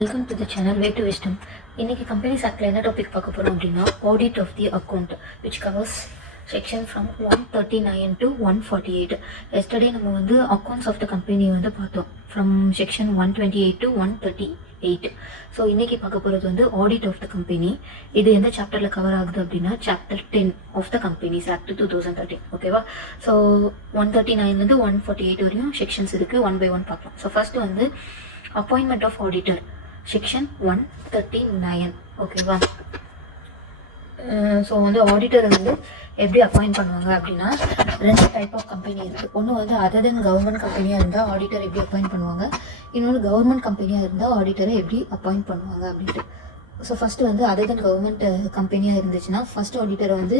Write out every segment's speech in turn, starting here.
Welcome to the channel way to wisdom. இன்னைக்கு companies ஆக்டில் என்ன டாபிக் பார்க்க போகிறோம் அப்படின்னா audit of the account which covers section from 139 to 148. Yesterday நம்ம வந்து அக்கௌண்ட்ஸ் ஆஃப் த கம்பெனி வந்து பார்த்தோம் ஃப்ரம் செக்ஷன் 128 to 138. ஸோ இன்னைக்கு பார்க்க போகிறது வந்து ஆடிட் ஆஃப் த கம்பெனி. இது எந்த சாப்டரில் கவர் ஆகுது அப்படின்னா chapter 10 of the companies act 2013. ஓகேவா? ஸோ 139லேருந்து 148 வரையும் செக்ஷன்ஸ் இருக்குது. ஒன் பை ஒன் பார்க்கலாம். ஸோ ஃபர்ஸ்ட் வந்து அப்பாயின்மெண்ட் ஆஃப் ஆடிட்டர் செக்ஷன் 139. ஓகேவா? ஸோ வந்து ஆடிட்டர் வந்து எப்படி அப்பாயிண்ட் பண்ணுவாங்க அப்படின்னா ரெண்டு டைப் ஆஃப் கம்பெனி இருக்குது. ஒன்று வந்து அதர் தென் கவர்மெண்ட் கம்பெனியாக இருந்தால் ஆடிட்டர் எப்படி அப்பாயிண்ட் பண்ணுவாங்க, இன்னொன்று கவர்மெண்ட் கம்பெனியாக இருந்தால் ஆடிட்டரை எப்படி அப்பாயிண்ட் பண்ணுவாங்க அப்படின்ட்டு. ஸோ ஃபஸ்ட்டு வந்து அதர் தென் கவர்மெண்ட் கம்பெனியாக இருந்துச்சுன்னா ஃபஸ்ட் ஆடிட்டரை வந்து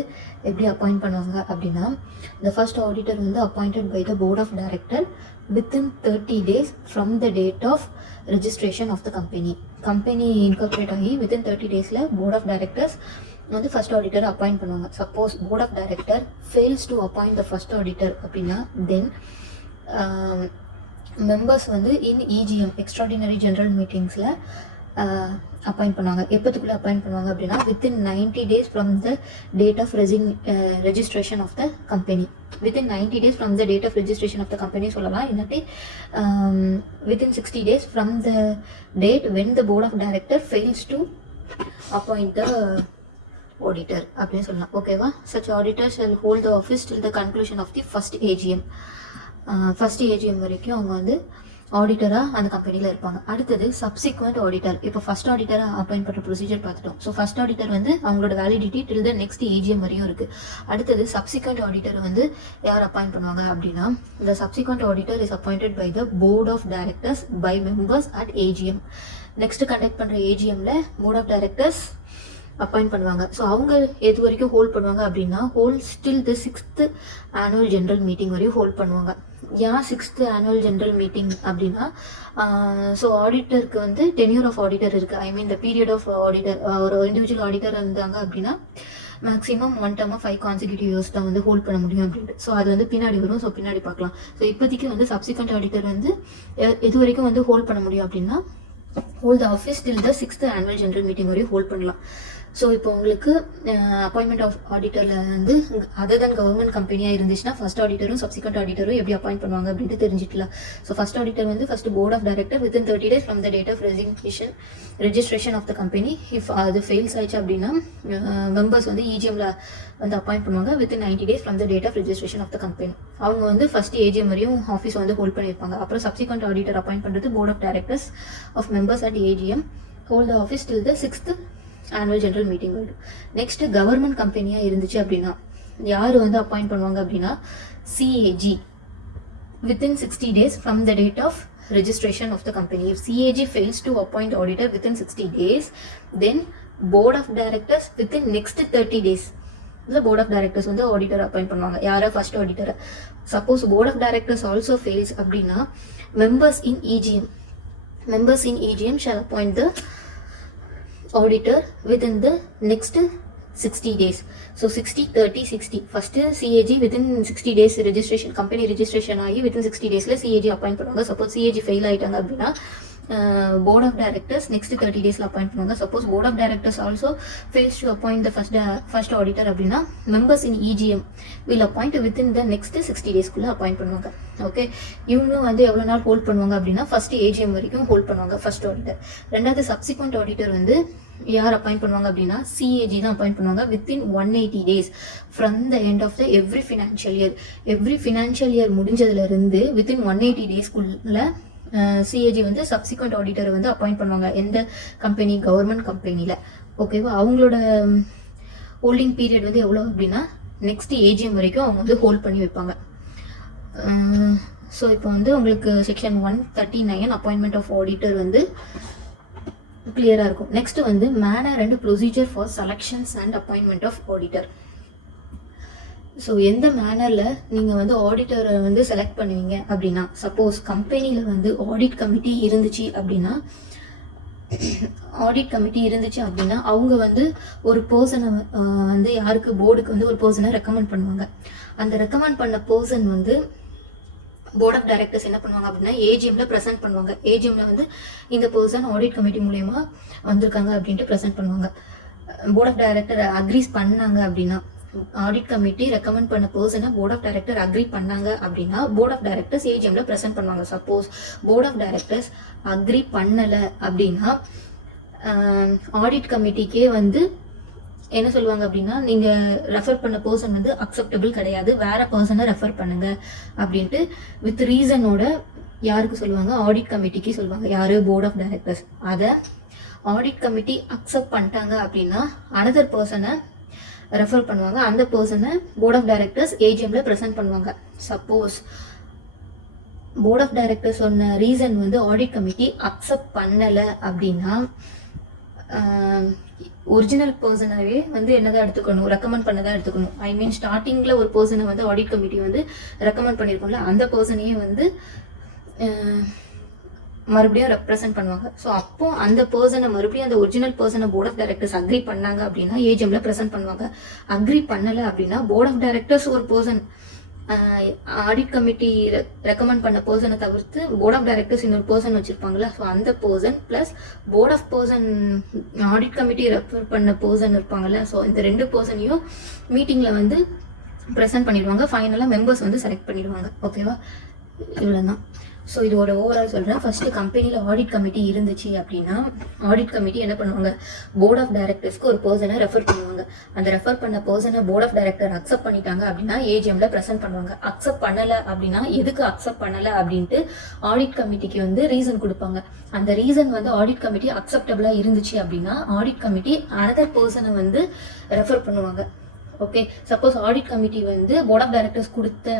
எப்படி அப்பாயிண்ட் பண்ணுவாங்க அப்படின்னா இந்த ஃபர்ஸ்ட் ஆடிட்டர் வந்து appointed by the board of director within 30 days from the date of registration of the company. Company incorporate ஆகி வித்தின் 30 daysல போர்ட் ஆஃப் டைரக்டர்ஸ் வந்து ஃபர்ஸ்ட் ஆடிட்டரை அப்பாயிண்ட் பண்ணுவாங்க. Suppose board of director fails to appoint the first auditor அப்படின்னா then members வந்து in EGM extraordinary general மீட்டிங்ஸில் appoint பண்ணுவாங்க. எப்போத்துக்குள்ளே அப்பாயிண்ட் பண்ணுவாங்க அப்படின்னா within 90 days from the date of registration of the company. Within 90 days from the date of registration of the company சொல்லலாம். இல்லாட்டி within 60 days from the date when the board of director fails to appoint the auditor அப்படின்னு சொல்லலாம். ஓகேவா? such auditors shall hold the office till the conclusion of the first AGM. First AGM வரைக்கும் அவங்க வந்து ஆடிட்டராக அந்த கம்பெனியில் இருப்பாங்க. அடுத்தது சப்சிக்வெண்ட் ஆடிட்டர். இப்போ ஃபர்ஸ்ட் ஆடிட்டராக அப்பாயிண்ட் பண்ணுற ப்ரொசீஜர் பார்த்துட்டோம். ஸோ ஃபர்ஸ்ட் ஆடிட்டர் வந்து அவங்களோட validity till the next AGM வரையும் இருக்குது. அடுத்தது சப்சிக்வெண்ட் ஆடிட்டர் வந்து யார் அப்பாயிண்ட் பண்ணுவாங்க அப்படின்னா இந்த subsequent auditor is appointed by the board of directors by members at AGM. Next conduct பண்ணுற ஏஜிஎம்ல போர்ட் ஆஃப் டைரக்டர்ஸ் அப்பாயிண்ட் பண்ணுவாங்க. ஸோ அவங்க எது வரைக்கும் ஹோல்ட் பண்ணுவாங்க அப்படின்னா still the 6th annual general meeting வரையும் ஹோல்ட் பண்ணுவாங்க. ஏன் 6th ஆனுவல் ஜென்ரல் மீட்டிங் அப்படின்னா ஸோ ஆடிட்டருக்கு வந்து டென்யூர் ஆஃப் ஆடிட்டர் இருக்குது. I mean the period of auditor ஒரு இண்டிவிஜுவல் ஆடிட்டர் இருந்தாங்க அப்படின்னா மேக்ஸிமம் 1 term 5 consecutive years தான் வந்து ஹோல்ட் பண்ண முடியும் அப்படின்ட்டு. ஸோ அது வந்து பின்னாடி வரும். ஸோ பின்னாடி பார்க்கலாம். ஸோ இப்போதைக்கு வந்து சப்சிக்வெண்ட் ஆடிட்டர் வந்து எது வரைக்கும் வந்து ஹோல்ட் பண்ண முடியும் அப்படின்னா hold the office till the 6th annual general meeting வரையும் ஹோல்ட் பண்ணலாம். ஸோ இப்போ உங்களுக்கு அப்பாயின்மெண்ட் ஆஃப் ஆடிட்டரில் வந்து அதர் தென் கவர்மெண்ட் கம்பெனியாக இருந்துச்சுன்னா ஃபர்ஸ்ட் ஆடிட்டரும் சப்சிக்வெண்ட் ஆடிட்டரும் எப்படி அப்பாயிண்ட் பண்ணுவாங்க அப்படின்ட்டு தெரிஞ்சுக்கலாம். ஸோ ஃபர்ஸ்ட் ஆடிட்டர் வந்து first board of director within 30 days from the date of registration of the company. If அது ஃபெயில்ஸ் ஆயிடுச்சு அப்படின்னா மெம்பர்ஸ் வந்து இஜிஎம்ல வந்து அப்பாயிண்ட் பண்ணுவாங்க within 90 days from the date of registration of the company. அவங்க வந்து ஃபர்ஸ்ட் ஏஜிஎம் வரையும் ஆஃபீஸ் வந்து ஹோல்ட் பண்ணியிருப்பாங்க. அப்புறம் சப்சிக்வெண்ட் ஆடிட்டர் அப்பாயிண்ட் பண்ணுறது board of directors of members at AGM hold the office till the 6th annual general meeting வரும். Next government கம்பெனியா இருந்துச்சு அப்படின்னா யார் வந்து அப்பாயிண்ட் பண்ணுவாங்க அப்படின்னா CAG within 60 days from the date of registration of the company. If CAG fails to appoint auditor within 60 days, then board of directors within next 30 days the board of directors வந்து auditor appoint பண்ணுவாங்க. யாரா first auditor. Suppose board of directors also fails அப்படின்னா members in EGM shall appoint the auditor within the next 60 days. So 60 30 60 first CAG within 60 days registration company registration ஆகி within 60 daysல CAG appoint பண்ணுவாங்க. Suppose CAG fail ஆயிட்டாங்க அப்படின்னா board of directors next 30 daysல appoint பண்ணுவாங்க. Suppose board of directors also fails to appoint the first auditor அப்படின்னா members in EGM will appoint within the next 60 daysக்குள்ள appoint பண்ணுவாங்க. Okay, இவங்களும் வந்து எவ்வளோ நாள் ஹோல்ட் பண்ணுவாங்க அப்படின்னா ஃபர்ஸ்ட் ஏஜிஎம் வரைக்கும் ஹோல்ட் பண்ணுவாங்க ஃபர்ஸ்ட் ஆடிட்டர். ரெண்டாவது சப்சிக்வெண்ட் ஆடிட்டர் வந்து யார் அப்பாயிண்ட் பண்ணுவாங்க அப்படின்னா சிஏஜி தான் அப்பாயிண்ட் பண்ணுவாங்க within 180 days from the end of the every financial year முடிஞ்சதுல இருந்து வித்தின் 180 daysக்குள்ள சிஏஜி வந்து சப்சிக்வெண்ட் ஆடிட்டரை வந்து அப்பாயிண்ட் பண்ணுவாங்க. எந்த கம்பெனி? கவர்மெண்ட் கம்பெனியில். ஓகேவா? அவங்களோட ஹோல்டிங் பீரியட் வந்து எவ்வளோ அப்படின்னா நெக்ஸ்ட் ஏஜிஎம் வரைக்கும் அவங்க வந்து ஹோல்ட் பண்ணி வைப்பாங்க. ஸோ இப்போ வந்து உங்களுக்கு செக்ஷன் 139 அப்பாயின்மெண்ட் ஆஃப் ஆடிட்டர் வந்து கிளியராக இருக்கும். நெக்ஸ்ட் வந்து manner and procedure for selections and appointment of auditor. So எந்த மேனரில் நீங்கள் வந்து ஆடிட்டரை வந்து செலக்ட் பண்ணுவீங்க அப்படின்னா சப்போஸ் கம்பெனியில் வந்து ஆடிட் கமிட்டி இருந்துச்சு அப்படின்னா அவங்க வந்து ஒரு பர்சனை வந்து யாருக்கு போர்டுக்கு வந்து ஒரு பர்சனை ரெக்கமெண்ட் பண்ணுவாங்க. அந்த ரெக்கமெண்ட் பண்ண பர்சன் வந்து போர்ட் ஆஃப் டைரக்டர்ஸ் என்ன பண்ணுவாங்க அப்படின்னா ஏஜிஎம்ல ப்ரெசென்ட் பண்ணுவாங்க. ஏஜிஎம்ல வந்து இந்த பர்சன் ஆடிட் கமிட்டி மூலயமா வந்திருக்காங்க அப்படின்ட்டு ப்ரெசென்ட் பண்ணுவாங்க. போர்ட் ஆஃப் டைரக்டர் அக்ரீஸ் பண்ணாங்க அப்படின்னா, ஆடிட் கமிட்டி ரெக்கமெண்ட் பண்ண பர்சனை போர்ட் ஆஃப் டைரக்டர் அக்ரி பண்ணாங்க அப்படின்னா போர்ட் ஆஃப் டைரக்டர்ஸ் ஏஜிஎம்ல ப்ரெசென்ட் பண்ணுவாங்க. Suppose board of directors agree பண்ணலை அப்படின்னா ஆடிட் கமிட்டிக்கே வந்து என்ன சொல்லுவாங்க அப்படின்னா, நீங்க ரெஃபர் பண்ண பர்சன் வந்து அக்செப்டபிள் கிடையாது, வேற பர்சனை ரெஃபர் பண்ணுங்க அப்படின்ட்டு வித் ரீசனோட யாருக்கு சொல்லுவாங்க, ஆடிட் கமிட்டிக்கு சொல்லுவாங்க. யாரு, போர்ட் ஆஃப் டைரக்டர்ஸ். அதை ஆடிட் கமிட்டி அக்செப்ட் பண்ணிட்டாங்க அப்படின்னா அனதர் பர்சனை ரெஃபர் பண்ணுவாங்க. அந்த பர்சனை போர்ட் ஆஃப் டைரக்டர்ஸ் ஏஜிஎம்ல ப்ரெசென்ட் பண்ணுவாங்க. சப்போஸ் போர்ட் ஆஃப் டைரக்டர்ஸ் சொன்ன ரீசன் வந்து ஆடிட் கமிட்டி அக்செப்ட் பண்ணலை அப்படின்னா ஒரிஜினல் பர்சனாவே வந்து என்னதான் எடுத்துக்கணும், ரெக்கமெண்ட் பண்ணதான் எடுத்துக்கணும். ஐ மீன் ஸ்டார்டிங்ல ஒரு பர்சனை வந்து ஆடிட் கமிட்டி வந்து ரெக்கமெண்ட் பண்ணியிருக்கோம்ல, அந்த பர்சனையே வந்து மறுபடியும் ரெப்ரசென்ட் பண்ணுவாங்க. ஸோ அப்போ அந்த பர்சனை மறுபடியும் அந்த ஒரிஜினல் பர்சனை போர்ட் ஆஃப் டைரக்டர்ஸ் அக்ரி பண்ணாங்க அப்படின்னா ஏஜிஎம்ல ப்ரெசென்ட் பண்ணுவாங்க. அக்ரி பண்ணலை அப்படின்னா போர்ட் ஆஃப் டைரக்டர்ஸ் ஒரு பர்சன் ஆடிட் கமிட்டி ரெக்கமெண்ட் பண்ண பர்சனை தவிர்த்து போர்ட் ஆஃப் டைரக்டர்ஸ் இன்னொரு பர்சன் வச்சிருப்பாங்களா, ஸோ அந்த person plus board of person audit committee refer பண்ண பர்சன் இருப்பாங்கல்ல, ஸோ இந்த 2 பர்சனையும் மீட்டிங்ல வந்து ப்ரெசென்ட் பண்ணிடுவாங்க. ஃபைனலாக மெம்பர்ஸ் வந்து செலக்ட் பண்ணிடுவாங்க. ஓகேவா, இவ்வளோதான். ஸோ இதோட ஓவரால் சொல்கிறேன். ஃபர்ஸ்ட் கம்பெனியில் ஆடிட் கமிட்டி இருந்துச்சு அப்படின்னா ஆடிட் கமிட்டி என்ன பண்ணுவாங்க, போர்ட் ஆஃப் டைரக்டர்ஸ்க்கு ஒரு பர்சனை ரெஃபர் பண்ணுவாங்க. அந்த ரெஃபர் பண்ண பர்சனை போர்ட் ஆஃப் டைரக்டர் அக்செப்ட் பண்ணிட்டாங்க அப்படின்னா ஏஜிஎம்ல ப்ரெசென்ட் பண்ணுவாங்க. அக்செப்ட் பண்ணலை அப்படின்னா எதுக்கு அக்செப்ட் பண்ணலை அப்படின்ட்டு ஆடிட் கமிட்டிக்கு வந்து ரீசன் கொடுப்பாங்க. அந்த ரீசன் வந்து ஆடிட் கமிட்டி அக்செப்டபிளாக இருந்துச்சு அப்படின்னா ஆடிட் கமிட்டி அனதர் பர்சனை வந்து ரெஃபர் பண்ணுவாங்க. ஓகே, சப்போஸ் ஆடிட் கமிட்டி வந்து போர்ட் ஆஃப் டைரக்டர்ஸ் கொடுத்த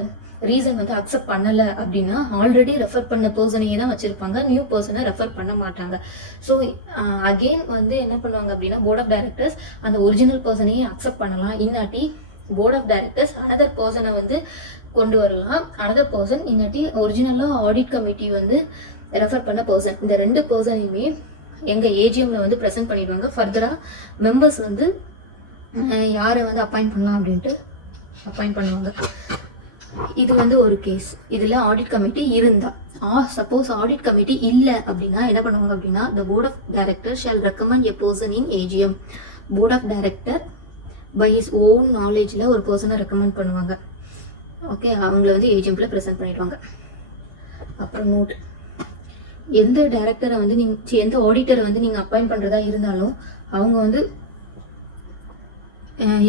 ரீசன் வந்து அக்செப்ட் பண்ணல அப்படின்னா ஆல்ரெடி ரெஃபர் பண்ண பர்சனையே தான் வச்சிருப்பாங்க, நியூ பர்சனை ரெஃபர் பண்ண மாட்டாங்க. ஸோ அகெயின் வந்து என்ன பண்ணுவாங்க அப்படின்னா போர்ட் ஆஃப் டைரக்டர்ஸ் அந்த ஒரிஜினல் பர்சனையே அக்செப்ட் பண்ணலாம், இன்னாட்டி போர்ட் ஆஃப் டைரக்டர்ஸ் அனதர் பர்சனை வந்து கொண்டு வரலாம். அனதர் பர்சன் இன்னாட்டி ஒரிஜினலாக ஆடிட் கமிட்டி வந்து ரெஃபர் பண்ண பர்சன், இந்த 2 பர்சனையுமே எங்க ஏஜிஎம்ல வந்து ப்ரெசென்ட் பண்ணிடுவாங்க. ஃபர்தரா மெம்பர்ஸ் வந்து யாரை வந்து அப்பாயிண்ட் பண்ணலாம் அப்படின்ட்டு அப்பாயிண்ட் பண்ணுவாங்க. இது வந்து ஒரு கேஸ். இதுல ஆடிட் கமிட்டி இருந்தா, சப்போஸ் ஆடிட் கமிட்டி இல்ல அப்படின்னா என்ன பண்ணுவாங்க அப்படின்னா the board of directors shall recommend a person in AGM. board of director by his own knowledgeல ஒரு பர்சனை ரெக்கமெண்ட் பண்ணுவாங்க. ஓகே, அவங்கள வந்து ஏஜிஎம்ல ப்ரெசென்ட் பண்ணிடுவாங்க. அப்புறம் நோட், எந்த டைரக்டரை வந்து நீங்க எந்த ஆடிட்டரை வந்து நீங்க அப்பாயிண்ட் பண்றதா இருந்தாலும் அவங்க வந்து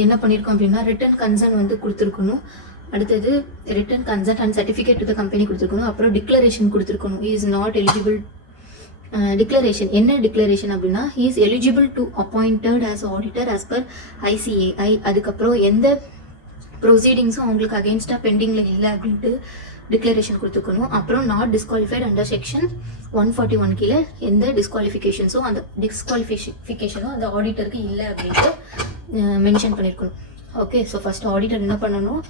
என்ன பண்ணியிருக்கோம் அப்படின்னா ரிட்டன் கன்சர்ன் வந்து கொடுத்துருக்கணும். அடுத்தது written concern and certificate to the company கொடுத்துருக்கணும். அப்புறம் டிக்ளரேஷன் கொடுத்துருக்கணும், இஸ் நாட் எலிஜிபிள். டிக்ளரேஷன் என்ன டிக்ளரேஷன் அப்படின்னா is eligible to appointed as auditor as per ICAI. அதுக்கப்புறம் எந்த ப்ரொசீடிங்ஸும் அவங்களுக்கு அகெயின்ஸ்டாக பெண்டிங்கில் இல்லை அப்படின்ட்டு டிக்ளரேஷன் கொடுத்துக்கணும். அப்புறம் நாட் டிஸ்குவாலிஃபைட் அண்டர் செக்ஷன் 141 கீழே எந்த டிஸ்குவாலிஃபிகேஷன்ஸோ அந்த டிஸ்குவாலிஃபிகேஷனும் அந்த ஆடிட்டருக்கு இல்லை அப்படின்ட்டு மென்ஷன் பண்ணியிருக்கணும். ஓகே, ஸோ ஃபர்ஸ்ட் ஆடிட்டர் என்ன பண்ணணும்,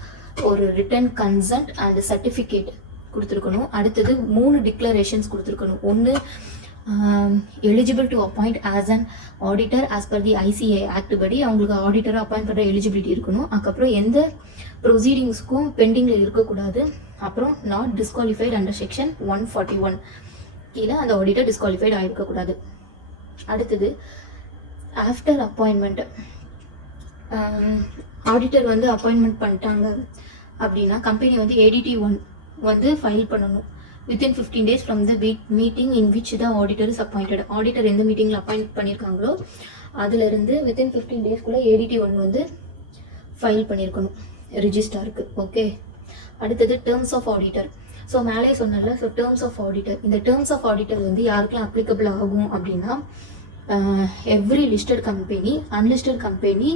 ஒரு ரிட்டன் கன்சென்ட் அண்ட் சர்டிஃபிகேட் கொடுத்துருக்கணும். அடுத்தது 3 டிக்ளரேஷன்ஸ் கொடுத்துருக்கணும். ஒன்று eligible to appoint as an auditor as per the ICAI act படி அவங்களுக்கு ஆடிட்டராக அப்பாயிண்ட் பண்ணுற எலிஜிபிலிட்டி இருக்கணும். அதுக்கப்புறம் எந்த ப்ரொசீடிங்ஸ்க்கும் பெண்டிங்கில் இருக்கக்கூடாது. அப்புறம் நாட் டிஸ்குவாலிஃபைட் அண்டர் செக்ஷன் 141 கீழே அந்த ஆடிட்டர் டிஸ்குவாலிஃபைட் ஆகிருக்கக்கூடாது. அடுத்தது ஆஃப்டர் அப்பாயின்மெண்ட், ஆடிட்டர் வந்து அப்பாயின்மெண்ட் பண்ணிட்டாங்க அப்படின்னா கம்பெனி வந்து ADT 1 வந்து ஃபைல் பண்ணணும். within 15 days from the meeting in which the auditor is appointed. Auditor எந்த மீட்டிங்கில் அப்பாயிண்ட் பண்ணியிருக்காங்களோ அதுலேருந்து within 15 daysக்குள்ளே ADT 1 வந்து ஃபைல் பண்ணியிருக்கணும் ரிஜிஸ்டருக்கு. ஓகே, அடுத்தது டேர்ம்ஸ் ஆஃப் ஆடிட்டர். ஸோ மேலே சொன்னல, ஸோ டேர்ம்ஸ் ஆஃப் ஆடிட்டர், இந்த டேர்ம்ஸ் ஆஃப் ஆடிட்டர் வந்து யாருக்கெல்லாம் அப்ளிகபிள் ஆகும் அப்படின்னா every listed company, unlisted company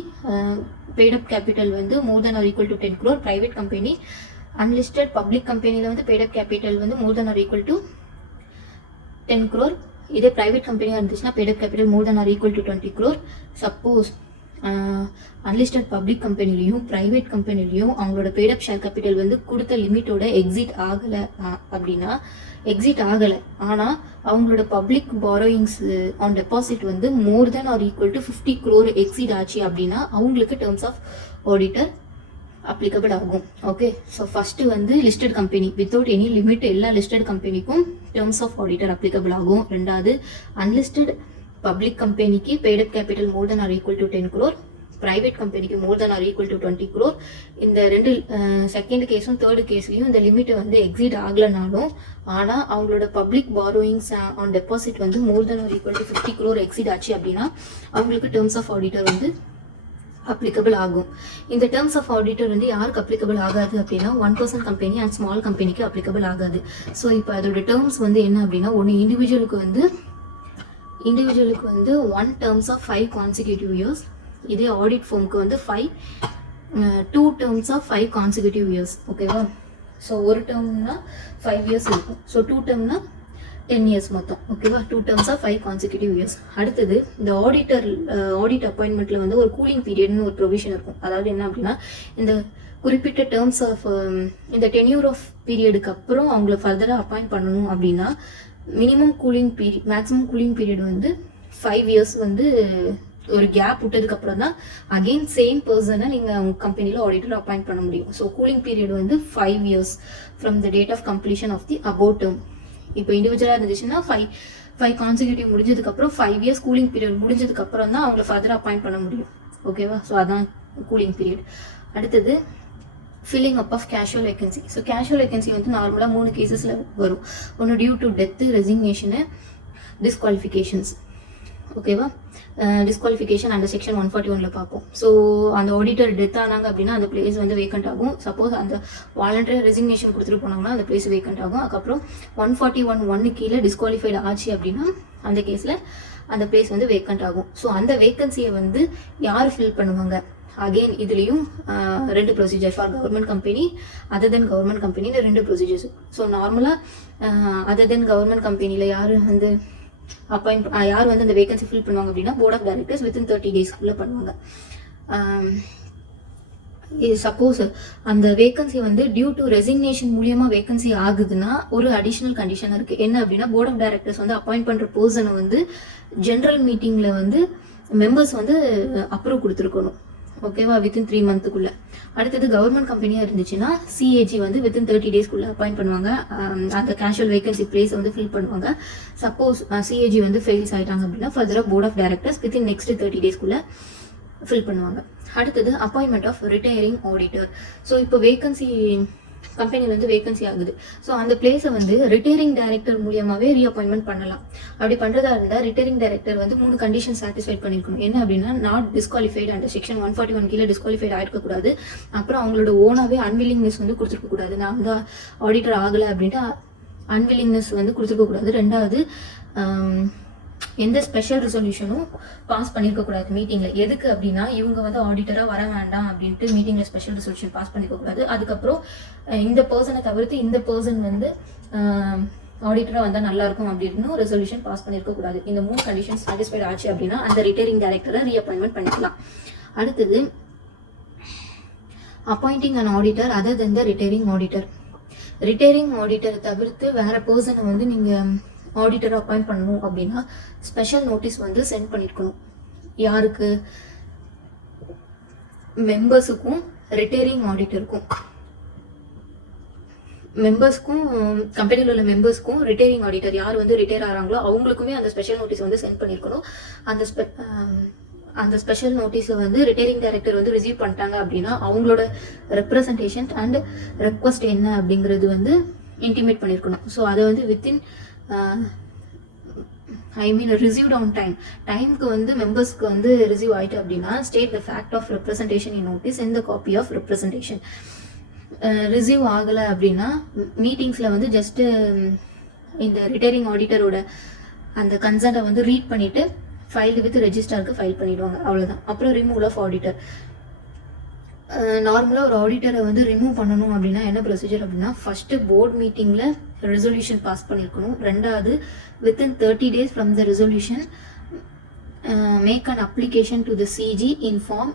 paid up capital வந்து more than or equal to 10 crore, private company, unlisted public companyல வந்து paid up capital வந்து more than or equal to 10 crore. இதே private company இருந்துச்சுன்னா paid up capital more than or equal to 20 crore. suppose unlisted public companyலையும் private companyலையும் அவங்களோட paid up share capital வந்து கொடுத்த லிமிட்டோட exit ஆகலை அப்படின்னா, exit ஆகலை ஆனால் அவங்களோட பப்ளிக் பாரோயிங்ஸ் ஆன் டெபாசிட் வந்து more than or equal to 50 crore exceed ஆச்சு அப்படின்னா அவங்களுக்கு டேர்ம்ஸ் ஆஃப் ஆடிட்டர் அப்ளிகபிள் ஆகும். ஓகே, ஸோ ஃபஸ்ட்டு வந்து listed company without any limit எல்லா லிஸ்டட் கம்பெனிக்கும் டேர்ம்ஸ் ஆஃப் ஆடிட்டர் அப்ளிகபிள் ஆகும். ரெண்டாவது அன்லிஸ்டட் பப்ளிக் கம்பெனிக்கு paid up capital more than or equal to 10 crore, private கம்பெனிக்கு more than or equal to 20 crore. இந்த ரெண்டு second கேஸும் தேர்டு கேஸ்லையும் இந்த லிமிட்டை வந்து எக்ஸீட் ஆகலைனாலும் ஆனால் அவங்களோட பப்ளிக் பாரோயிங்ஸ் ஆன் டெபாசிட் வந்து more than or equal to 50 crore exceed ஆச்சு அப்படின்னா அவங்களுக்கு டேர்ம்ஸ் ஆஃப் ஆடிட்டர் வந்து அப்ளிகபிள் ஆகும். இந்த டேர்ம்ஸ் ஆஃப் ஆடிட்டர் வந்து யாருக்கு அப்ளிகபிள் ஆகாது அப்படின்னா 1% கம்பெனி அண்ட் ஸ்மால் கம்பெனிக்கு அப்ளிகபிள் ஆகாது. ஸோ இப்போ அதோட டேர்ம்ஸ் வந்து என்ன அப்படின்னா ஒன்று இண்டிவிஜுவலுக்கு வந்து 1 terms of 5 consecutive years. இதே ஆடிட் ஃபார்முக்கு வந்து 2 terms of 5 consecutive years. ஓகேவா? ஸோ ஒரு டேர்ம்னா 5 years இருக்கும். ஸோ 2 termனா 10 years மொத்தம். ஓகேவா? 2 terms of 5 consecutive years. அடுத்தது இந்த ஆடிட் அப்பாயின்மெண்ட்டில் வந்து ஒரு கூலிங் பீரியட்னு ஒரு ப்ரொவிஷன் இருக்கும். அதாவது என்ன அப்படின்னா இந்த குறிப்பிட்ட டேர்ம்ஸ் ஆஃப் இந்த டென்யூர் ஆஃப் பீரியடுக்கு அப்புறம் அவங்கள ஃபர்தராக அப்பாயிண்ட் பண்ணணும் அப்படின்னா minimum cooling period maximum cooling period வந்து 5 years வந்து ஒரு கேப் விட்டதுக்கு அப்புறம் தான் அகெயின் சேம் பர்சனை நீங்கள் உங்கள் கம்பெனியில் ஆடிட்டர் அப்பாயிண்ட் பண்ண முடியும். ஸோ கூலிங் பீரியட் வந்து 5 years from the date of completion of the above term. இப்போ இண்டிவிஜுவலாக இருந்துச்சுன்னா 5 கான்சிக்யூட்டிவ் முடிஞ்சதுக்கப்புறம் 5 years கூலிங் பீரியட் முடிஞ்சதுக்கப்புறம் தான் அவங்கள ஃபர்தராக அப்பாயிண்ட் பண்ண முடியும். ஓகேவா? ஸோ அதான் கூலிங் பீரியட். அடுத்தது filling up of casual vacancy. So casual vacancy வந்து நார்மலாக 3 கேசஸில் வரும். ஒன்று due to death, resignation, disqualifications. ஓகேவா? டிஸ்குவாலிஃபிகேஷன் அந்த செக்ஷன் 141 பார்ப்போம். ஸோ அந்த ஆடிட்டர் டெத் ஆனாங்க அப்படின்னா அந்த பிளேஸ் வந்து வேக்கண்ட் ஆகும். சப்போஸ் அந்த வாலண்டரி ரெசிக்னேஷன் கொடுத்துட்டு போனாங்கன்னா அந்த பிளேஸ் வேக்கண்ட் ஆகும். அதுக்கப்புறம் 141(1) கீழே டிஸ்குவாலிஃபைடு ஆச்சு அப்படின்னா அந்த கேஸில் அந்த பிளேஸ் வந்து வேக்கண்ட் ஆகும். ஸோ அந்த வேக்கன்சியை வந்து யார் ஃபில் பண்ணுவாங்க? அகெயின் இதுலேயும் 2 procedure for government company, other than government கம்பெனின்னு 2 ப்ரொசீஜர்ஸ். ஸோ நார்மலாக அதர் தென் கவர்மெண்ட் கம்பெனியில் யார் வந்து அந்த வேகன்சி ஃபில் பண்ணுவாங்க அப்படின்னா போர்ட் ஆஃப் டைரக்டர்ஸ் வித்தின் 30 daysக்குள்ளே பண்ணுவாங்க. சப்போஸ் அந்த வேகன்சி வந்து டியூ டு ரெசிக்னேஷன் மூலியமா வேகன்சி ஆகுதுன்னா ஒரு அடிஷ்னல் கண்டிஷன் இருக்கு. என்ன அப்படின்னா போர்ட் ஆஃப் டைரக்டர்ஸ் வந்து அப்பாயிண்ட் பண்ற பர்சனை வந்து ஜெனரல் மீட்டிங்ல வந்து மெம்பர்ஸ் வந்து அப்ரூவ் கொடுத்துருக்கணும். ஓகேவா? வித்தின் 3 monthக்குள்ள. அடுத்தது கவர்மெண்ட் கம்பெனியாக இருந்துச்சுன்னா சிஏஜி வந்து வித்தின் 30 daysக்குள்ளே அப்பாயிண்ட் பண்ணுவாங்க. அந்த கேஷுவல் வேகன்சி பிளேஸ் வந்து ஃபில் பண்ணுவாங்க. சப்போஸ் சிஏஜி வந்து ஃபெயில்ஸ் ஆகிட்டாங்க அப்படின்னா ஃபர்தராக board of directors within next 30 daysக்குள்ளே ஃபில் பண்ணுவாங்க. அடுத்தது appointment of retiring auditor. So இப்போ வேகன்சி கம்பெனியில் வந்து வேகன்சி ஆகுது. ஸோ அந்த பிளேஸை வந்து ரிட்டையரிங் டைரக்டர் மூலியமாகவே ரீஅப்பாயின்மெண்ட் பண்ணலாம். அப்படி பண்ணுறதா இருந்தால் ரிட்டையரிங் டைரக்டர் வந்து 3 கண்டிஷன் சாட்டிஸ்ஃபைட் பண்ணியிருக்கணும். என்ன அப்படின்னா நாட் டிஸ்குவாலிஃபைடு அண்ட் செக்ஷன் 141 கீழே டிஸ்குவாலிஃபைட் ஆகிருக்கக்கூடாது. அப்புறம் அவங்களோட ஓனாகவே அன்வில்லிங்னஸ் வந்து கொடுத்துருக்கக்கூடாது. நான் வந்து ஆடிட்டர் ஆகலை அப்படின்ட்டு அன்வில்லிங்னஸ் வந்து கொடுத்துருக்கக்கூடாது. ரெண்டாவது எந்த ஸ்பெஷல் ரெசல்யூஷனும் பாஸ் பண்ணியிருக்கக்கூடாது மீட்டிங்கில். எதுக்கு அப்படின்னா இவங்க வந்து ஆடிட்டராக வர வேண்டாம் அப்படின்ட்டு மீட்டிங்கில் ஸ்பெஷல் ரெசல்யூஷன் பாஸ் பண்ணியிருக்கக்கூடாது. அதுக்கப்புறம் இந்த பர்சனை தவிர்த்து இந்த பர்சன் வந்து ஆடிட்டராக வந்தால் நல்லாயிருக்கும் அப்படின்னு ரெசல்யூஷன் பாஸ் பண்ணியிருக்கக்கூடாது. இந்த 3 கண்டிஷன் சாட்டிஸ்ஃபைட் ஆச்சு அப்படின்னா அந்த ரிட்டையரிங் டைரக்டரை ரீஅப்பாயின்மெண்ட் பண்ணிக்கலாம். அடுத்தது appointing an auditor other than the retiring auditor. Retiring ஆடிட்டரை தவிர்த்து வேற பர்சனை வந்து நீங்கள் ஆடிட்டர் அப்பாயிண்ட் பண்ணணும் அப்படின்னா ஸ்பெஷல் நோட்டீஸ் வந்து சென்ட் பண்ணியிருக்கணும். யாருக்கு? மெம்பர்ஸுக்கும் ரிட்டையரிங் ஆடிட்டருக்கும். மெம்பர்ஸ்க்கும் கம்பெனியில் உள்ள மெம்பர்ஸ்க்கும் ரிட்டையரிங் ஆடிட்டர் யார் வந்து ரிட்டையர் ஆகிறாங்களோ அவங்களுக்குமே அந்த ஸ்பெஷல் நோட்டீஸ் வந்து சென்ட் பண்ணியிருக்கணும். அந்த ஸ்பெஷல் நோட்டீஸை வந்து ரிட்டையரிங் டைரக்டர் வந்து ரிசீவ் பண்ணிட்டாங்க அப்படின்னா அவங்களோட ரெப்ரசன்டேஷன் அண்ட் ரெக்வஸ்ட் என்ன அப்படிங்கிறது வந்து இன்டிமேட் பண்ணியிருக்கணும். ஸோ அதை வந்து வித்தின் ரிசீவ்ட் ஆன் டைம்க்கு வந்து மெம்பர்ஸ்க்கு வந்து ரிசீவ் ஆயிட்டு அப்படின்னா state the fact of representation in notice in the copy of representation. Receive ஆகலை அப்படின்னா மீட்டிங்ஸில் வந்து ஜஸ்ட்டு இந்த ரிட்டையரிங் ஆடிட்டரோட அந்த கன்சர்ட்டை வந்து ரீட் பண்ணிவிட்டு ஃபைல் வித் ரெஜிஸ்டருக்கு ஃபைல் பண்ணிடுவாங்க. அவ்வளோதான். அப்புறம் ரிமூவல் ஆஃப் ஆடிட்டர். நார்மலாக ஒரு ஆடிட்டரை வந்து ரிமூவ் பண்ணணும் அப்படின்னா என்ன ப்ரொசீஜர் அப்படின்னா ஃபஸ்ட்டு போர்ட் மீட்டிங்கில் ரெசல்யூஷன் பாஸ் பண்ணியிருக்கணும். ரெண்டாவது within 30 days from the resolution make an application to the CG in form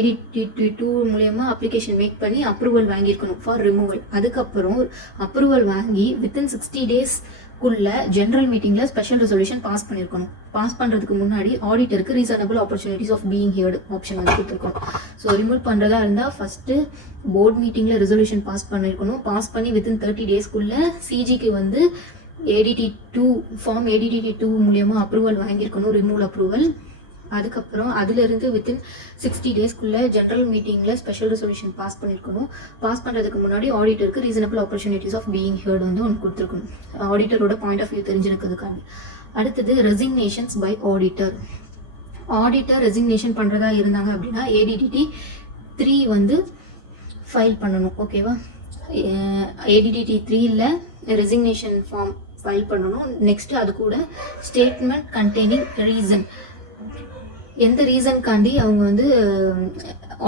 ADT2 மூலயமா அப்ளிகேஷன் மேக் பண்ணி அப்ரூவல் வாங்கியிருக்கணும் ஃபார் ரிமூவல். அதுக்கப்புறம் அப்ரூவல் வாங்கி வித்தின் 60 days குள்ள ஜெனரல் மீட்டிங்கில் ஸ்பெஷல் ரெசல்யூஷன் பாஸ் பண்ணியிருக்கணும். பாஸ் பண்ணுறதுக்கு முன்னாடி ஆடிட்டருக்கு reasonable opportunities of being heard option வந்து கொடுத்துருக்கணும். ஸோ ரிமூவ் பண்ணுறதா இருந்தால் ஃபஸ்ட்டு போர்ட் மீட்டிங்கில் ரெசல்யூஷன் பாஸ் பண்ணியிருக்கணும். பாஸ் பண்ணி வித்தின் 30 டேஸ்க்குள்ளே சிஜிக்கு வந்து ADT2 ஃபார்ம் ADT2 மூலியமாக அப்ரூவல் வாங்கியிருக்கணும், ரிமூவல் அப்ரூவல். அதுக்கப்புறம் அதிலிருந்து வித்தின் 60 டேஸ்க்குள்ளே ஜென்ரல் மீட்டிங்கில் ஸ்பெஷல் ரெசல்யூஷன் பாஸ் பண்ணியிருக்கணும். பாஸ் பண்ணுறதுக்கு முன்னாடி ஆடிட்டருக்கு reasonable opportunities of being heard வந்து ஒன்று கொடுத்துருக்கணும், ஆடிட்டரோட பாயிண்ட் ஆஃப் வியூ தெரிஞ்சிருக்கிறதுக்காண்டி. அடுத்தது resignations by auditor. Auditor resignation பண்ணுறதா இருந்தாங்க அப்படின்னா ADT3 வந்து ஃபைல் பண்ணணும். ஓகேவா, ADT3ல் ரெசிக்னேஷன் ஃபார்ம் ஃபைல் பண்ணணும். நெக்ஸ்ட் அது கூட ஸ்டேட்மெண்ட் கண்டெய்னிங் ரீசன், எந்த ரீசன்காண்டி அவங்க வந்து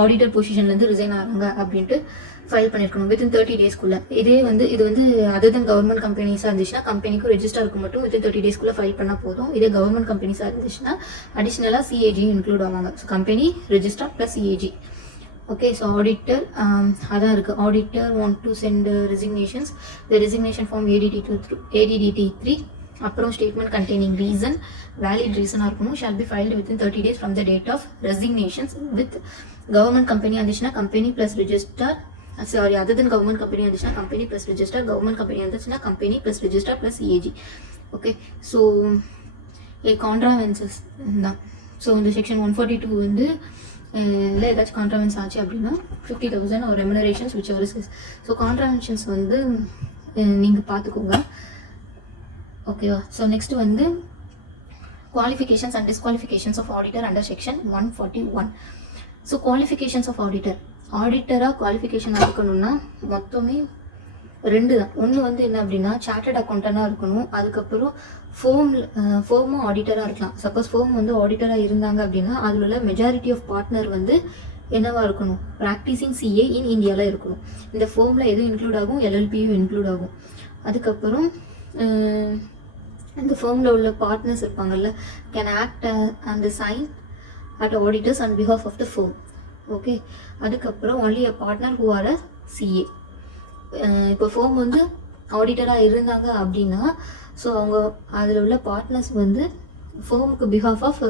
ஆடிட்டர் பொசிஷன்லேருந்து ரிசைன் ஆகிறாங்க அப்படின்ட்டு ஃபைல் பண்ணியிருக்கணும் வித்தின் 30 டேஸ்க்குள்ளே. இது வந்து அதர் தன் கவர்மெண்ட் கம்பெனிஸாக இருந்துச்சுன்னா கம்பெனிக்கும் ரெஜிஸ்டருக்கு மட்டும் வித்தின் 30 டேஸ்க்குள்ளே ஃபைல் பண்ணால் போதும். இதே கவர்மெண்ட் கம்பெனிஸாக இருந்துச்சுன்னா அடிஷ்னலாக CAGயும் இன்க்ளூட் ஆவாங்க. So company register plus CAG. Okay, so auditor அதான் இருக்குது. Auditor want to send resignations, the resignation form ADT3, அப்புறம் ஸ்டேட்மெண்ட் கண்டெய்னிங் ரீசன், வேலிட் ரீசனாக இருக்கணும், shall be filed within 30 days from the date of resignations. With government company இருந்துச்சுன்னா company plus register, sorry other than government company இருந்துச்சுன்னா company plus register, government company இருந்துச்சுன்னா company plus register plus CAG. Okay, so கான்ட்ராவென்சஸ் தான். So இந்த section 142 வந்து இல்லை ஏதாச்சும் கான்ட்ராவென்ஸ் ஆச்சு அப்படின்னா 50,000 ஒரு remunerations whichever is. So contraventions வந்து நீங்கள் பார்த்துக்கோங்க. ஓகேவா, ஸோ நெக்ஸ்ட் வந்து qualifications and disqualifications of auditor under section 141. So qualifications of ஆடிட்டராக குவாலிஃபிகேஷனாக இருக்கணும்னா மொத்தமே 2 தான். ஒன்று வந்து என்ன அப்படின்னா சார்ட்டர்ட் அக்கௌண்டண்டாக இருக்கணும். அதுக்கப்புறம் ஃபோமும் ஆடிட்டராக இருக்கலாம். சப்போஸ் ஃபோம் வந்து ஆடிட்டராக இருந்தாங்க அப்படின்னா அதில் உள்ள மெஜாரிட்டி ஆஃப் பார்ட்னர் வந்து என்னவாக இருக்கணும், ப்ராக்டிசிங் CA இன் இந்தியாவில் இருக்கணும். இந்த ஃபோமில் எதுவும் இன்க்ளூட் ஆகும், LLPயும் இன்க்ளூட் ஆகும். அதுக்கப்புறம் இந்த ஃபோமில் உள்ள பார்ட்னர்ஸ் இருப்பாங்கல்ல, can act and sign at auditors on behalf of the firm. Okay, அதுக்கப்புறம் only a partner who are a CA. இப்போ ஃபோம் வந்து ஆடிட்டராக இருந்தாங்க அப்படின்னா ஸோ அவங்க அதில் உள்ள பார்ட்னர்ஸ் வந்து ஃபோமுக்கு பிஹாஃப் ஆஃப்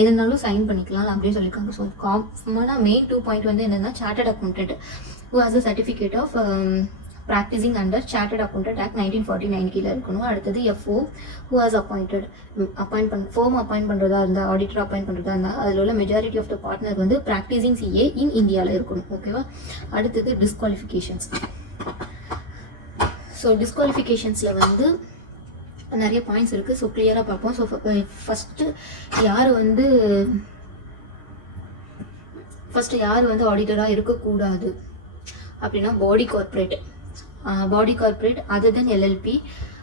எதுனாலும் சைன் பண்ணிக்கலாம் அப்படின்னு சொல்லியிருக்காங்க. ஸோ காமனாக மெயின் 2 பாயிண்ட் வந்து என்னென்னா chartered accountant who has a certificate of practising under chartered accountant act 1949 கீழே இருக்கணும். அடுத்தது FO who has firm appoint பண்ணுறதா இருந்தால், ஆடிட்டர் அப்பாயிண்ட் பண்ணுறதா இருந்தால் அதில் உள்ள மெஜாரிட்டி ஆஃப் த பார்ட்னர் வந்து ப்ராக்டிசிங் CA இன் இந்தியாவில் இருக்கணும். ஓகேவா, அடுத்தது டிஸ்குவாலிஃபிகேஷன்ஸ். ஸோ டிஸ்குவாலிஃபிகேஷன்ஸில் வந்து நிறைய பாயிண்ட்ஸ் இருக்குது. ஸோ கிளியராக பார்ப்போம். ஸோ ஃபஸ்ட்டு யார் வந்து ஆடிட்டராக இருக்கக்கூடாது அப்படின்னா body corporate other than LLP,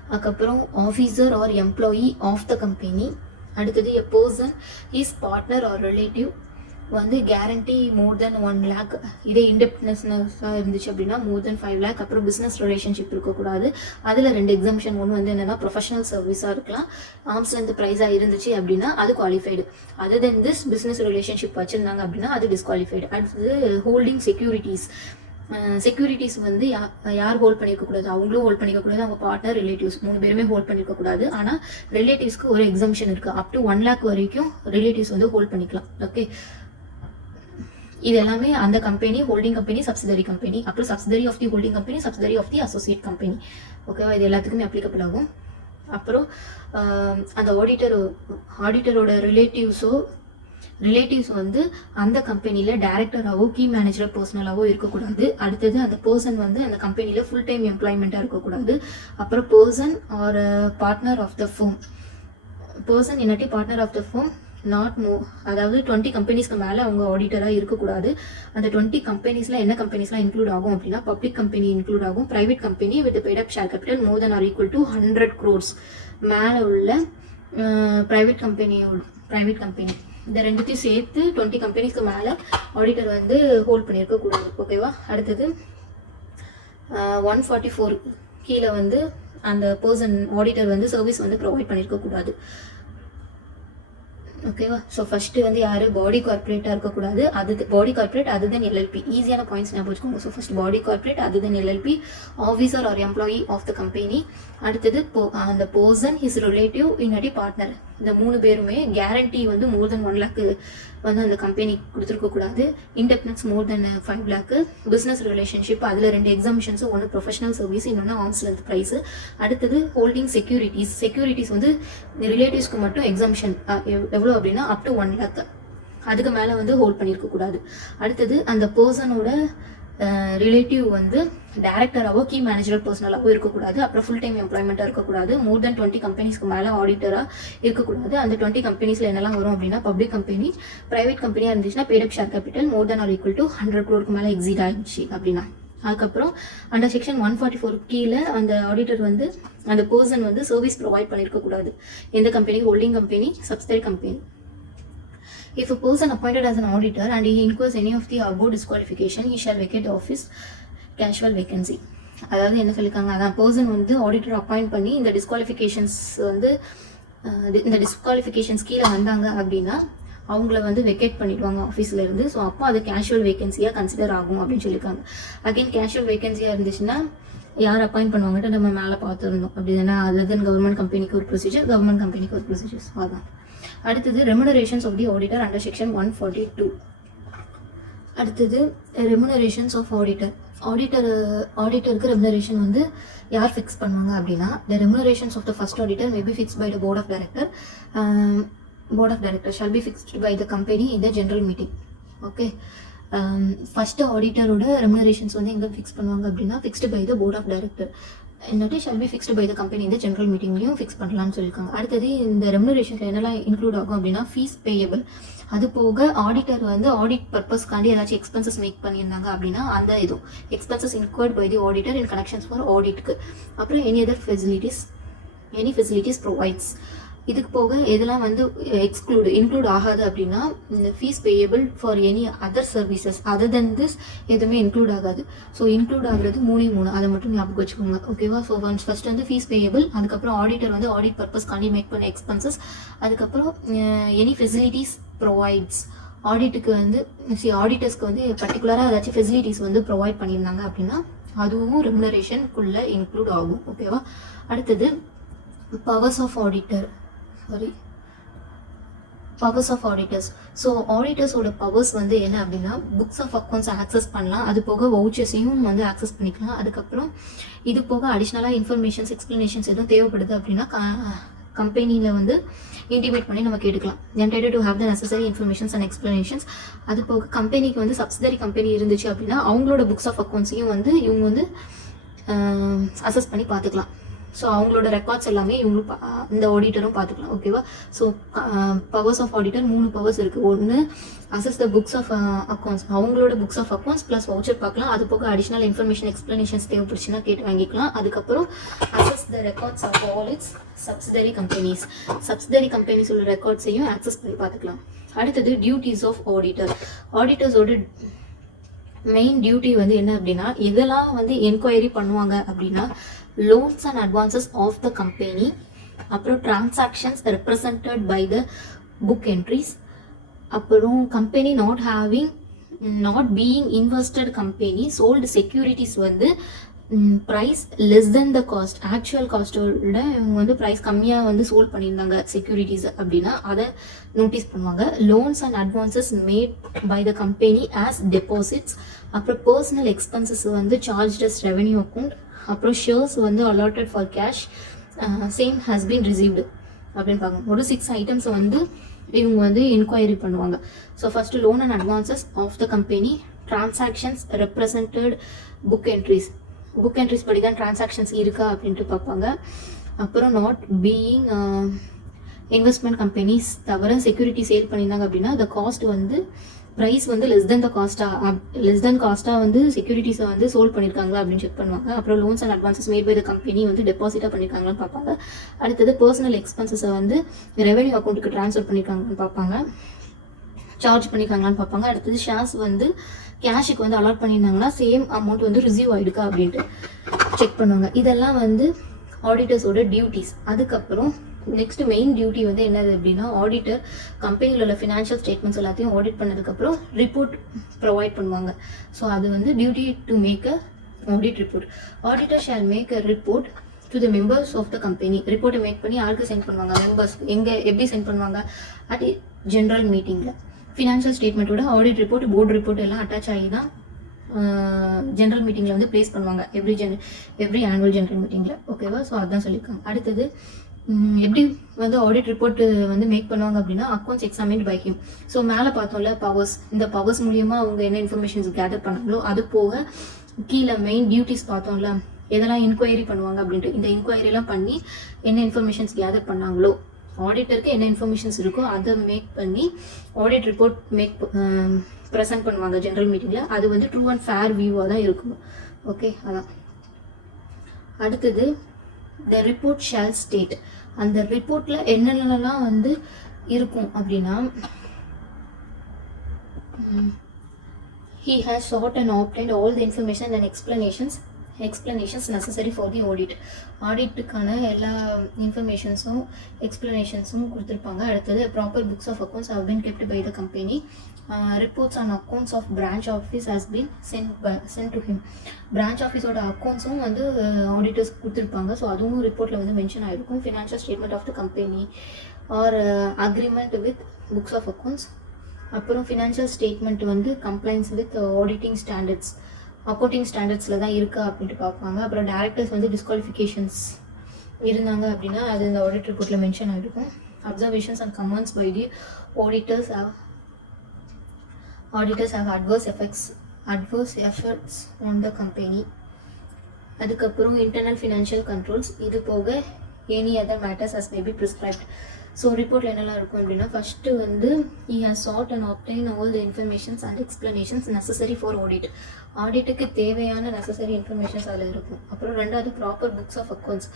அதுக்கப்புறம் officer or employee of the company. அடுத்தது a person is partner or relative வந்து கேரண்டி மோர் தென் 1 lakh. இதே இண்டிபெண்டன்ஸாக இருந்துச்சு அப்படின்னா மோர் தென் 5 lakh. அப்புறம் பிஸ்னஸ் ரிலேஷன்ஷிப் இருக்கக்கூடாது. அதில் 2 எக்ஸம்ஷன். ஒன்று வந்து என்னென்னா ப்ரொஃபஷனல் சர்வீஸாக இருக்கலாம், ஆர்ம்ஸ் லென்த் ப்ரைஸாக இருந்துச்சு அப்படின்னா அது qualified. Other then this business relationship வச்சுருந்தாங்க அப்படின்னா அது டிஸ்குவாலிஃபைடு. அடுத்தது ஹோல்டிங் செக்யூரிட்டிஸ் வந்து யார் ஹோல்ட் பண்ணியிருக்கக்கூடாது, அவங்களும் ஹோல்ட் பண்ணிக்கக்கூடாது, அவங்க பார்ட்னர் ரிலேட்டிவ்ஸ் 3 பேருமே ஹோல்ட் பண்ணியிருக்கக்கூடாது. ஆனால் ரிலேட்டிவ்ஸ்க்கு ஒரு எக்ஸம்ஷன் இருக்குது, அப் டு 1 lakh வரைக்கும் ரிலேட்டிவ்ஸ் வந்து ஹோல்ட் பண்ணிக்கலாம். ஓகே, இது எல்லாமே அந்த company, holding company, subsidiary company, அப்புறம் subsidiary of the holding company, subsidiary of the associate company. ஓகேவா, இது எல்லாத்துக்குமே அப்ளிகபிள் ஆகும். அப்புறம் அந்த ஆடிட்டரோட ரிலேட்டிவ்ஸ் வந்து அந்த கம்பெனியில் டைரக்டராகவோ கீ மேனேஜர் பர்சனலாகவோ இருக்கக்கூடாது. அடுத்தது அந்த பர்சன் வந்து அந்த கம்பெனியில் ஃபுல் டைம் எம்ப்ளாய்மெண்ட்டாக இருக்கக்கூடாது. அப்புறம் person or partner of the firm, person இல்லாட்டி பார்ட்னர் ஆஃப் த ஃபோம் அதாவது 20 கம்பெனிஸ்க்கு மேலே அவங்க ஆடிட்டராக இருக்கக்கூடாது. அந்த 20 கம்பெனிஸில் என்ன கம்பெனிஸ்லாம் இன்க்ளூட் ஆகும் அப்படின்னா பப்ளிக் கம்பெனி இன்க்ளூட் ஆகும், private company with paid up share capital more than or equal to 100 crores மேலே உள்ள ப்ரைவேட் கம்பெனி. இந்த ரெண்டுத்தையும் சேர்த்து 20 கம்பெனிஸ்க்கு மேலே ஆடிட்டர் வந்து ஹோல்ட் பண்ணியிருக்கக்கூடாது. ஓகேவா, அடுத்தது 144 கீழே வந்து அந்த பர்சன் ஆடிட்டர் வந்து சர்வீஸ் வந்து ப்ரொவைட் பண்ணியிருக்கக்கூடாது. ஓகேவா. ஸோ ஃபஸ்ட்டு வந்து யார் பாடி கார்பரேட்டாக இருக்கக்கூடாது, அது பாடி கார்பரேட் அது தென் எல்எல்பி. ஈஸியான பாயிண்ட்ஸ் ஞாபகம் வச்சுக்கோங்க. ஸோ ஃபஸ்ட் பாடி கார்பரேட் அது than LLP, officer or employee of the company, அடுத்தது அந்த பர்சன் ஹிஸ் ரிலேட்டிவ் இல்லாட்டி பார்ட்னர். இந்த 3 பேருமே கேரண்டி வந்து மோர் தென் 1 lakh வந்து அந்த கம்பெனி கொடுத்துருக்கக்கூடாது. இன்டெப்னஸ் மோர் தென் 5 lakh. பிஸ்னஸ் ரிலேஷன்ஷிப் அதில் 2 எக்ஸாமிஷன்ஸ், ஒன்று ப்ரொஃபஷனல் சர்வீஸ், இன்னொன்று ஆர்ம்ஸ் லென்த் ப்ரைஸு. அடுத்தது ஹோல்டிங் செக்யூரிட்டிஸ் வந்து ரிலேட்டிவ்ஸ்க்கு மட்டும் எக்ஸாமிஷன் எவ்வளோ அப்படின்னா அப் டு 1 lakh. அதுக்கு மேலே வந்து ஹோல்ட் பண்ணியிருக்கக்கூடாது. அடுத்தது அந்த பர்சனோட ரிலேட்டிவ் வந்து டேரக்டராகவோ கீ மேனேஜரல் பர்சனலாகவோ இருக்கக்கூடாது. அப்புறம் ஃபுல் டைம் எம்ப்ளாய்மெண்ட்டாக இருக்கக்கூடாது. மோர் தென் 20 கம்பெனிஸ்க்கு மேலே ஆடிட்டராக இருக்கக்கூடாது. அந்த 20 கம்பெனிஸில் என்னெல்லாம் வரும் அப்படின்னா பப்ளிக் கம்பெனி, ப்ரைவேட் கம்பெனியாக இருந்துச்சுன்னா paid up share capital more than or equal to 100 crore மேலே எக்ஸீட் ஆகிடுச்சு அப்படின்னா. அதுக்கப்புறம் அண்டர் செக்ஷன் 144 கீழே அந்த ஆடிட்டர் வந்து அந்த பர்சன் வந்து சர்வீஸ் ப்ரொவைட் பண்ணியிருக்கக்கூடாது. எந்த கம்பெனி? Holding company, subsidiary company. If a person appointed as an auditor and he incurs any of the above disqualification, he shall vacate the office, casual vacancy. அதாவது என்ன சொல்லியிருக்காங்க, அதான் பர்சன் வந்து ஆடிட்டர் அப்பாயிண்ட் பண்ணி இந்த டிஸ்குவாலிஃபிகேஷன்ஸ் வந்து இந்த டிஸ்குவாலிஃபிகேஷன்ஸ் கீழே வந்தாங்க அப்படின்னா அவங்கள வந்து வெக்கேட் பண்ணிடுவாங்க ஆஃபீஸில் இருந்து. ஸோ அப்போ அது கேஷுவல் வேகன்சியாக கன்சிடர் ஆகும் அப்படின்னு சொல்லியிருக்காங்க. அகைன் கேஷுவல் வேகன்சியாக இருந்துச்சுன்னா யார் அப்பாயிண்ட் பண்ணுவாங்கட்டு நம்ம மேலே பார்த்துருந்தோம். அப்படி தானே, அது தென் கவர்மெண்ட் கம்பெனிக்கு ஒரு ப்ரொசீஜர், கவர்மெண்ட் கம்பெனிக்கு ஒரு ப்ரொசீஜர்ஸ். அதான். அடுத்தது remunerations of the auditor under section 142. அடுத்தது ரெமுனரேஷன்ஸ் ஆஃப் ஆடிட்டர். ஆடிட்டருக்கு ரெமுனரேஷன் வந்து யார் ஃபிக்ஸ் பண்ணுவாங்க அப்படின்னா the remunerations of the first auditor may be fixed by the board of director. Board of director shall be fixed by the company in the general meeting. Okay. First ஆடிட்டரோட remunerations வந்து எங்கே fix பண்ணுவாங்க அப்படின்னா fixed by the board of director இல்லாட்டி shall be fixed by the company இந்த general மீட்டிங்லையும் fix பண்ணலாம்னு சொல்லியிருக்காங்க. அடுத்தது இந்த ரெமுனரேஷனில் என்னெல்லாம் இன்க்ளூட் ஆகும் அப்படின்னா ஃபீஸ் பேயபிள். அது போக ஆடிட்டர் வந்து ஆடிட் பர்பஸ்க்காண்டி ஏதாச்சும் எக்ஸ்பென்சஸ் மேக் பண்ணியிருந்தாங்க அப்படின்னா அந்த இதுவும் expenses incurred by the auditor in connections for ஆடிட்க்கு. அப்புறம் எனி ஃபெசிலிட்டிஸ் ப்ரொவைட்ஸ். இதுக்கு போக எதெல்லாம் வந்து இன்க்ளூட் ஆகாது அப்படின்னா இந்த fees payable for any other services other then this எதுவுமே இன்க்ளூட் ஆகாது. ஸோ இன்க்ளூட் ஆகுறது 3 அதை மட்டும் ஞாபகம் வச்சுக்கோங்க. ஓகேவா. ஸோ ஃபர்ஸ்ட் வந்து ஃபீஸ் பேயபிள், அதுக்கப்புறம் ஆடிட்டர் வந்து ஆடிட் பர்பஸ்க்காண்டி மேக் பண்ண எக்ஸ்பென்சஸ், அதுக்கப்புறம் எனி ஃபெசிலிட்டிஸ் ப்ரொவைட்ஸ். ஆடிட்டுக்கு வந்து ஆடிட்டர்ஸ்க்கு வந்து பர்டிகுலராக ஏதாச்சும் ஃபெசிலிட்டிஸ் வந்து ப்ரொவைட் பண்ணியிருந்தாங்க அப்படின்னா அதுவும் ரெமுனரேஷனுக்குள்ளே இன்க்ளூட் ஆகும். ஓகேவா. அடுத்தது பவர்ஸ் ஆஃப் ஆடிட்டர்ஸ். ஸோ ஆடிட்டர்ஸோட பவர்ஸ் வந்து என்ன அப்படின்னா புக்ஸ் ஆஃப் அக்கௌண்ட்ஸ் ஆக்சஸ் பண்ணலாம், அது போக வவுச்சர்ஸையும் வந்து ஆக்சஸ் பண்ணிக்கலாம். அதுக்கப்புறம் இது போக அடிஷ்னலாக இன்ஃபர்மேஷன்ஸ் எக்ஸ்ப்ளனேஷன்ஸ் எதுவும் தேவைப்படுது அப்படின்னா கம்பெனியில் வந்து இன்டிமேட் பண்ணி நம்ம கேட்டுக்கலாம். Entitle to have the necessary informations and explanations. அது போக கம்பெனிக்கு வந்து சப்சிடரி கம்பெனி இருந்துச்சு அப்படின்னா அவங்களோட புக்ஸ் ஆஃப் அக்கௌண்ட்ஸையும் வந்து இவங்க வந்து அசஸ் பண்ணி பார்த்துக்கலாம். ஸோ அவங்களோட ரெக்கார்ட்ஸ் எல்லாமே இவங்களும் இந்த ஆடிட்டரும் பார்த்துக்கலாம். ஓகேவா. So powers of auditor 3 powers இருக்குது. ஒன்று access the books of accounts, அவங்களோட books of accounts plus voucher பார்க்கலாம். அது போக அடிஷ்னல் இன்ஃபர்மேஷன் எக்ஸ்ப்ளனேஷன்ஸ் தேவைப்படுச்சுன்னா கேட்டு வாங்கிக்கலாம். அதுக்கப்புறம் access the records of all its subsidiary கம்பெனிஸோட ரெக்கார்ட்ஸையும் ஆக்சஸ் பண்ணி பார்த்துக்கலாம். அடுத்தது டியூட்டிஸ் ஆஃப் ஆடிட்டர். ஆடிட்டர்ஸோட மெயின் டியூட்டி வந்து என்ன அப்படின்னா இதெல்லாம் வந்து என்கொயரி பண்ணுவாங்க அப்படின்னா loans and advances of the company, அப்புறம் transactions represented by the book entries, அப்புறம் company not being invested company sold securities வந்து ப்ரைஸ் லெஸ் தென் த காஸ்ட், ஆக்சுவல் காஸ்ட்டோட இவங்க வந்து ப்ரைஸ் கம்மியாக வந்து சோல்ட் பண்ணியிருந்தாங்க செக்யூரிட்டிஸ் அப்படின்னா அதை நோட்டீஸ் பண்ணுவாங்க. Loans and advances made by the company as deposits, அப்புறம் பர்சனல் எக்ஸ்பென்சஸ் வந்து சார்ஜ் அஸ் ரெவென்யூ அக்கௌண்ட், அப்புறம் ஷேர்ஸ் வந்து allotted for cash same has been received அப்படின்னு பார்க்கணும். ஒரு 6 ஐட்டம்ஸ் வந்து இவங்க வந்து என்கொயரி பண்ணுவாங்க. So first loan and advances of the company, transactions represented book entries படி தான் டிரான்சாக்ஷன்ஸ் இருக்கா அப்படின்ட்டு பார்ப்பாங்க. அப்புறம் நாட் பீயிங் இன்வெஸ்ட்மெண்ட் கம்பெனிஸ் தவிர செக்யூரிட்டி சேல் பண்ணியிருந்தாங்க அப்படின்னா அந்த காஸ்ட் வந்து ப்ரைஸ் வந்து லெஸ் தென் காஸ்ட்டாக வந்து செக்யூரிட்டிஸை வந்து சோல்ட் பண்ணியிருக்காங்களா அப்படின்னு செக் பண்ணுவாங்க. அப்புறம் loans and advances made by the company வந்து டெபாசிட்டாக பண்ணியிருக்காங்களான்னு பார்ப்பாங்க. அடுத்தது பர்சனல் எக்ஸ்பென்சஸை வந்து ரெவென்யூ அக்கௌண்ட்டுக்கு ட்ரான்ஸ்ஃபர் பண்ணியிருக்காங்கன்னு பார்ப்பாங்க, சார்ஜ் பண்ணியிருக்காங்களான்னு பார்ப்பாங்க. அடுத்தது ஷேர்ஸ் வந்து கேஷுக்கு வந்து அலாட் பண்ணியிருந்தாங்கன்னா சேம் அமௌண்ட் வந்து ரிசீவ் ஆகிடுக்கா அப்படின்ட்டு செக் பண்ணுவாங்க. இதெல்லாம் வந்து ஆடிட்டர்ஸோட டியூட்டிஸ். அதுக்கப்புறம் நெக்ஸ்ட் மெயின் டியூட்டி வந்து என்னது அப்படின்னா ஆடிட்டர் கம்பெனியில் உள்ள ஃபினான்ஷியல் ஸ்டேட்மெண்ட்ஸ் எல்லாத்தையும் ஆடிட் பண்ணதுக்கப்புறம் ரிப்போர்ட் ப்ரொவைட் பண்ணுவாங்க. ஸோ அது வந்து duty to make a audit report. Auditor shall make a report to the members of the company. ரிப்போர்ட்டை மேக் பண்ணி யாருக்கு சென்ட் பண்ணுவாங்க? மெம்பர்ஸ். எப்படி சென்ட் பண்ணுவாங்க? அட் ஜென்ரல் மீட்டிங்கில். ஃபினான்ஷியல் ஸ்டேட்மெண்ட்டோட ஆடிட் ரிப்போர்ட், போர்டு ரிப்போர்ட் எல்லாம் அட்டாச் ஆகி தான் ஜென்ரல் மீட்டிங்கில் வந்து ப்ளேஸ் பண்ணுவாங்க, எவ்ரி ஆனுவல் ஜென்ரல் மீட்டிங்கில். ஓகேவா? ஸோ அதுதான் சொல்லியிருக்காங்க. அடுத்தது எப்படி வந்து ஆடிட் ரிப்போர்ட் வந்து மேக் பண்ணுவாங்க அப்படின்னா accounts examined by him. So மேலே பார்த்தோம்ல பவர்ஸ், இந்த பவர்ஸ் மூலியமாக அவங்க என்ன இன்ஃபர்மேஷன்ஸ் கேதர் பண்ணாங்களோ அது போக கீழே மெயின் டியூட்டிஸ் பார்த்தோம்ல, எதெல்லாம் இன்கொயரி பண்ணுவாங்க அப்படின்ட்டு. இந்த இன்கொயரிலாம் பண்ணி என்ன இன்ஃபர்மேஷன்ஸ் கேதர் பண்ணாங்களோ, ஆடிட்டருக்கு என்ன இன்ஃபர்மேஷன்ஸ் இருக்கோ அதை மேக் பண்ணி ஆடிட் ரிப்போர்ட் ப்ரெசென்ட் பண்ணுவாங்க ஜென்ரல் மீட்டிங்கில். அது வந்து ட்ரூ அண்ட் ஃபேர் வியூவாக தான் இருக்கும். ஓகே, அதான். அடுத்தது த ரிப்போர்ட் ஷால் ஸ்டேட். அந்த ரிப்போர்ட்டில் என்னென்னலாம் வந்து இருக்கும் அப்படின்னா, he has sought and obtained all the information and explanations necessary for the audit. ஆடிட்டுக்கான எல்லா இன்ஃபர்மேஷன்ஸும் எக்ஸ்பிளனேஷன்ஸும் கொடுத்துருப்பாங்க. அடுத்தது proper books of accounts have been kept by the company. Reports on accounts of branch office has been sent to him. Branch ஆஃபீஸோட அக்கௌண்ட்ஸும் வந்து auditors கொடுத்துருப்பாங்க. So அதுவும் ரிப்போர்ட்டில் வந்து மென்ஷன் ஆகிருக்கும். Financial statement of the company or agreement with books of accounts. அப்புறம் financial statement வந்து compliance with auditing standards, accounting ஸ்டாண்டர்ட்ஸில் தான் இருக்கா அப்படின்ட்டு பார்ப்பாங்க. அப்புறம் டேரக்டர்ஸ் வந்து டிஸ்குவாலிஃபிகேஷன்ஸ் இருந்தாங்க அப்படின்னா அது இந்த ஆடிட் ரிப்போர்ட்டில் மென்ஷன் ஆகிருக்கும். Observations and comments by the auditors have adverse effects on the company. அதுக்கப்புறம் இன்டர்னல் ஃபினான்ஷியல் கண்ட்ரோல்ஸ். இது போக any other matters as may be prescribed. So ரிப்போர்ட்டில் என்னெல்லாம் இருக்கும் அப்படின்னா, ஃபஸ்ட்டு வந்து he has sought and obtained all the informations and explanations necessary for audit. ஆடிட்டுக்கு தேவையான necessary informations அதில் இருக்கும். அப்புறம் ரெண்டாவது ப்ராப்பர் புக்ஸ் ஆஃப் அக்கௌண்ட்ஸ்.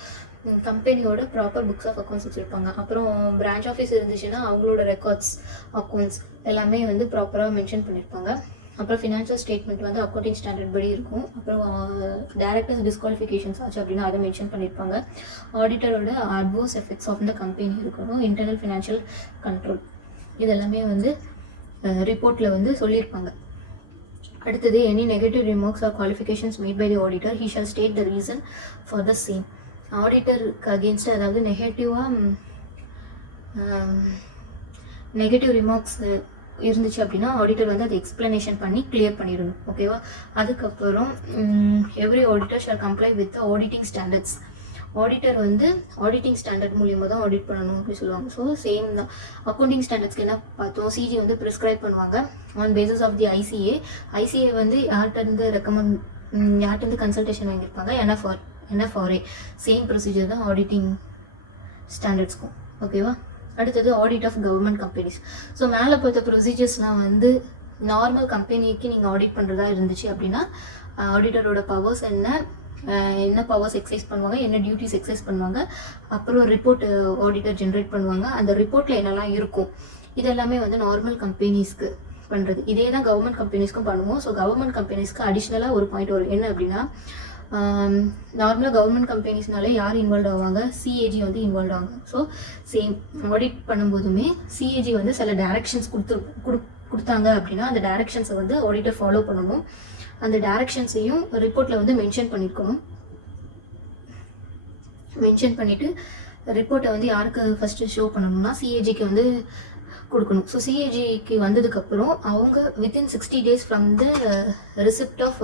கம்பெனியோட ப்ராப்பர் புக்ஸ் ஆஃப் அக்கௌண்ட்ஸ் வச்சுருப்பாங்க. அப்புறம் பிரான்ச் ஆஃபீஸ் இருந்துச்சுன்னா அவங்களோட ரெக்கார்ட்ஸ், அக்கௌண்ட்ஸ் எல்லாமே வந்து ப்ராப்பராக மென்ஷன் பண்ணியிருப்பாங்க. அப்புறம் ஃபினான்ஷியல் ஸ்டேட்மெண்ட் வந்து அக்கௌண்டிங் ஸ்டாண்டர்ட் படி இருக்கும். அப்புறம் டேரக்டர்ஸ் டிஸ்குவாலிஃபிகேஷன்ஸ் ஆச்சு அப்படின்னா அதை மென்ஷன் பண்ணியிருப்பாங்க. ஆடிட்டரோட adverse effects of the company இருக்கணும். இன்டர்னல் ஃபினான்ஷியல் கண்ட்ரோல் இதெல்லாமே வந்து ரிப்போர்ட்டில் வந்து சொல்லியிருப்பாங்க. அடுத்தது any negative remarks or qualifications made by the auditor he shall state the reason for the same. ஆடிட்டருக்கு அகேன்ஸ்ட் அதாவது நெகட்டிவ் ரிமார்க்ஸ் இருந்துச்சு அப்படின்னா ஆடிட்டர் வந்து அதை எக்ஸ்பிளனேஷன் பண்ணி கிளியர் பண்ணிடணும். ஓகேவா? அதுக்கப்புறம் every auditor shall comply with auditing standards. Auditor வந்து ஆடிட்டிங் ஸ்டாண்டர்ட் மூலியமாக தான் ஆடிட் பண்ணணும் அப்படின்னு சொல்லுவாங்க. ஸோ சேம் தான். அக்கௌண்டிங் ஸ்டாண்டர்ட்ஸ்க்கு என்ன பார்த்தோம், சிஜி வந்து ப்ரிஸ்கிரைப் பண்ணுவாங்க on basis of the ICA. ICA வந்து யார்கிட்ட கன்சல்டேஷன் வாங்கியிருப்பாங்க, என்எஃப்ஆர்ஏ. சேம் ப்ரொசீஜர் தான் ஆடிட்டிங் ஸ்டாண்டர்ட்ஸ்க்கும். ஓகேவா? அடுத்தது audit of government companies. So மேலே பார்த்த ப்ரொசீஜர்ஸ்லாம் வந்து நார்மல் கம்பெனிக்கு நீங்கள் ஆடிட் பண்ணுறதா இருந்துச்சு அப்படின்னா ஆடிட்டரோட பவர்ஸ் என்ன பவர்ஸ் எக்ஸைஸ் பண்ணுவாங்க, என்ன டியூட்டிஸ் எக்ஸைஸ் பண்ணுவாங்க, அப்புறம் ரிப்போர்ட் ஆடிட்டர் ஜென்ரேட் பண்ணுவாங்க. அந்த ரிப்போர்ட்டில் என்னெல்லாம் இருக்கும் இதெல்லாமே வந்து நார்மல் கம்பெனிஸ்க்கு பண்ணுறது. இதே தான் கவர்மெண்ட் கம்பெனிஸ்க்கும் பண்ணுவோம். ஸோ கவர்மெண்ட் கம்பெனிஸ்க்கு அடிஷ்னலாக ஒரு பாயிண்ட் வரும். என்ன அப்படின்னா, நார்மலாக கவர்மெண்ட் கம்பெனிஸ்னாலே யார் இன்வால்வ் ஆவாங்க, சிஏஜி வந்து இன்வால்வ் ஆவாங்க. ஸோ சேம் ஆடிட் பண்ணும்போதுமே சிஏஜி வந்து சில டைரக்ஷன்ஸ் கொடுத்தாங்க அப்படின்னா அந்த டைரக்ஷன்ஸை வந்து ஆடிட்டர் ஃபாலோ பண்ணணும். அந்த டைரக்ஷன்ஸையும் ரிப்போர்ட்டில் வந்து மென்ஷன் பண்ணியிருக்கணும். மென்ஷன் பண்ணிவிட்டு ரிப்போர்ட்டை வந்து யாருக்கு ஃபஸ்ட்டு ஷோ பண்ணணும்னா சிஏஜிக்கு வந்து கொடுக்கணும். ஸோ சிஏஜிக்கு வந்ததுக்கப்புறம் அவங்க within 60 days from the receipt of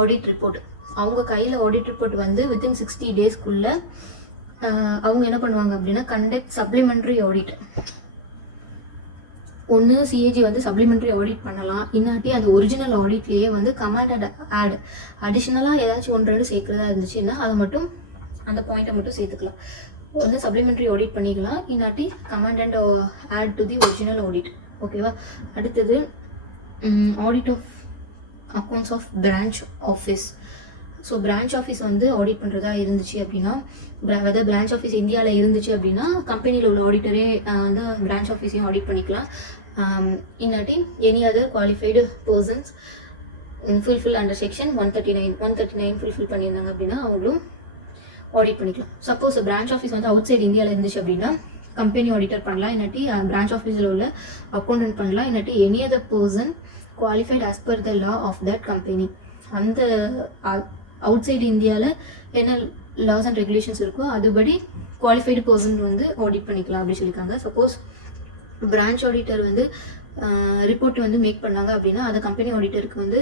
audit report, அவங்க கையில் ஆடிட் ரிப்போர்ட் வந்து வித்தின் 60 daysக்குள்ளே அவங்க என்ன பண்ணுவாங்க அப்படின்னா கண்டக்ட் சப்ளிமெண்ட்ரி ஆடிட். ஒன்று சிஏஜி வந்து சப்ளிமெண்ட்ரி ஆடிட் பண்ணலாம், இன்னாட்டி அது ஒரிஜினல் ஆடிட்லேயே வந்து கமாண்ட் அண்ட் ஆட் அடிஷ்னலாக ஏதாச்சும் 1-2 சேர்க்குறதா இருந்துச்சுன்னா அதை மட்டும் அந்த பாயிண்ட்டை மட்டும் சேர்த்துக்கலாம். வந்து சப்ளிமெண்ட்ரி ஆடிட் பண்ணிக்கலாம், இன்னாட்டி comment and add to the original audit. ஓகேவா? அடுத்தது audit of accounts of branch office. So branch office வந்து ஆடிட் பண்ணுறதா இருந்துச்சு அப்படின்னா, வெதர் பிரான்ச் ஆஃபீஸ் இந்தியாவில் இருந்துச்சு அப்படின்னா கம்பெனியில் உள்ள ஆடிட்டரே வந்து பிரான்ச் ஆஃபீஸையும் ஆடிட் பண்ணிக்கலாம். இன்னாட்டி any other qualified persons fulfil under section 139 fulfil பண்ணியிருந்தாங்க அப்படின்னா அவங்களும் ஆடிட் பண்ணிக்கலாம். சப்போஸ் பிரான்ச் ஆஃபீஸ் வந்து அவுட் சைடு இந்தியாவில் இருந்துச்சு அப்படின்னா கம்பெனி ஆடிட்டர் பண்ணலாம், இல்லாட்டி பிரான்ச் ஆஃபீஸில் உள்ள அக்கௌண்டன்ட் பண்ணலாம், இல்லாட்டி any other person qualified as per the law of that company. அந்த அவுட் சைடு இந்தியாவில் என்ன லாஸ் அண்ட் ரெகுலேஷன்ஸ் இருக்கோ அதுபடி குவாலிஃபைடு பர்சன் வந்து ஆடிட் பண்ணிக்கலாம் அப்படின்னு சொல்லியிருக்காங்க. சப்போஸ் பிரான்ச் ஆடிட்டர் வந்து ரிப்போர்ட் வந்து மேக் பண்ணாங்க அப்படின்னா அதை கம்பெனி ஆடிட்டருக்கு வந்து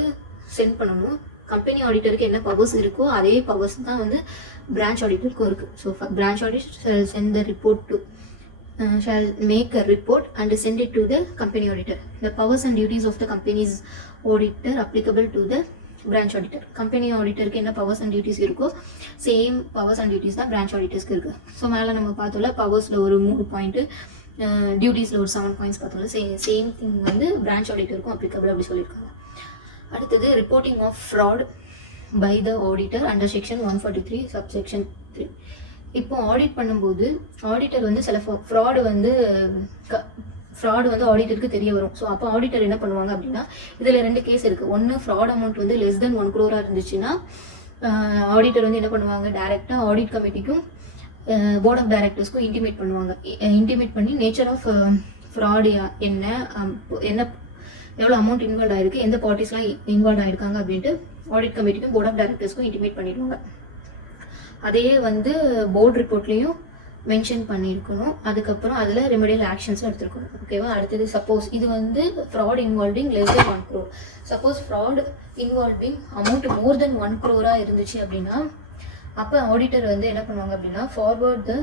சென்ட் பண்ணணும். கம்பெனி ஆடிட்டருக்கு என்ன பவர்ஸ் இருக்கோ அதே பவர்ஸ் தான் வந்து பிரான்ச் ஆடிட்டருக்கும் இருக்குது. So branch auditor shall send the report to shall make a report and send it to the company auditor. The powers and duties of the company's auditor applicable to the branch auditor. Company auditor க்கு என்ன powers and duties இருக்கோ same powers and duties தான் branch auditors-க்கு இருக்கு. So மேலே நம்ம பார்த்தோம்ல பவர்ஸில் ஒரு 3 point, டியூட்டிஸில் ஒரு 7 பாயிண்ட்ஸ் பார்த்தோம்ல, சேம் திங் வந்து பிரான்ச் ஆடிட்டருக்கும் அப்ளிகபிள் அப்படி சொல்லியிருக்காங்க. அடுத்தது reporting of fraud by the auditor under section 143 subsection 3. இப்போ ஆடிட் பண்ணும்போது ஆடிட்டர் வந்து சில ஃப்ராடு வந்து ஆடிட்டருக்கு தெரிய வரும். ஸோ அப்போ ஆடிட்டர் என்ன பண்ணுவாங்க அப்படின்னா இதில் 2 கேஸ் இருக்குது. ஒன்று ஃப்ராட் அமௌண்ட் வந்து லெஸ் தென் 1 crore இருந்துச்சுன்னா ஆடிட்டர் வந்து என்ன பண்ணுவாங்க, டைரெக்டாக ஆடிட் கமிட்டிக்கும் போர்ட் ஆஃப் டைரக்டர்ஸ்க்கும் இன்டிமேட் பண்ணுவாங்க. இன்டிமேட் பண்ணி நேச்சர் ஆஃப் ஃப்ராடு என்ன எவ்வளோ அமௌண்ட் இன்வால்வ் ஆயிருக்கு, எந்த பார்ட்டிஸ்லாம் இன்வால்வ் ஆயிருக்காங்க அப்படின்ட்டு ஆடிட் கமிட்டிக்கும் போர்ட் ஆஃப் டைரக்டர்ஸ்க்கும் இன்டிமேட் பண்ணிடுவாங்க. அதே வந்து போர்ட் ரிப்போர்ட்லேயும் மென்ஷன் பண்ணியிருக்கணும். அதுக்கப்புறம் அதில் ரெமடியல் ஆக்ஷன்ஸும் எடுத்துருக்கணும். ஓகேவா. அடுத்தது சப்போஸ் இது வந்து fraud involving less than 1 crore. Suppose fraud involving amount more than 1 crore இருந்துச்சு அப்படின்னா அப்போ ஆடிட்டர் வந்து என்ன பண்ணுவாங்க அப்படின்னா forward the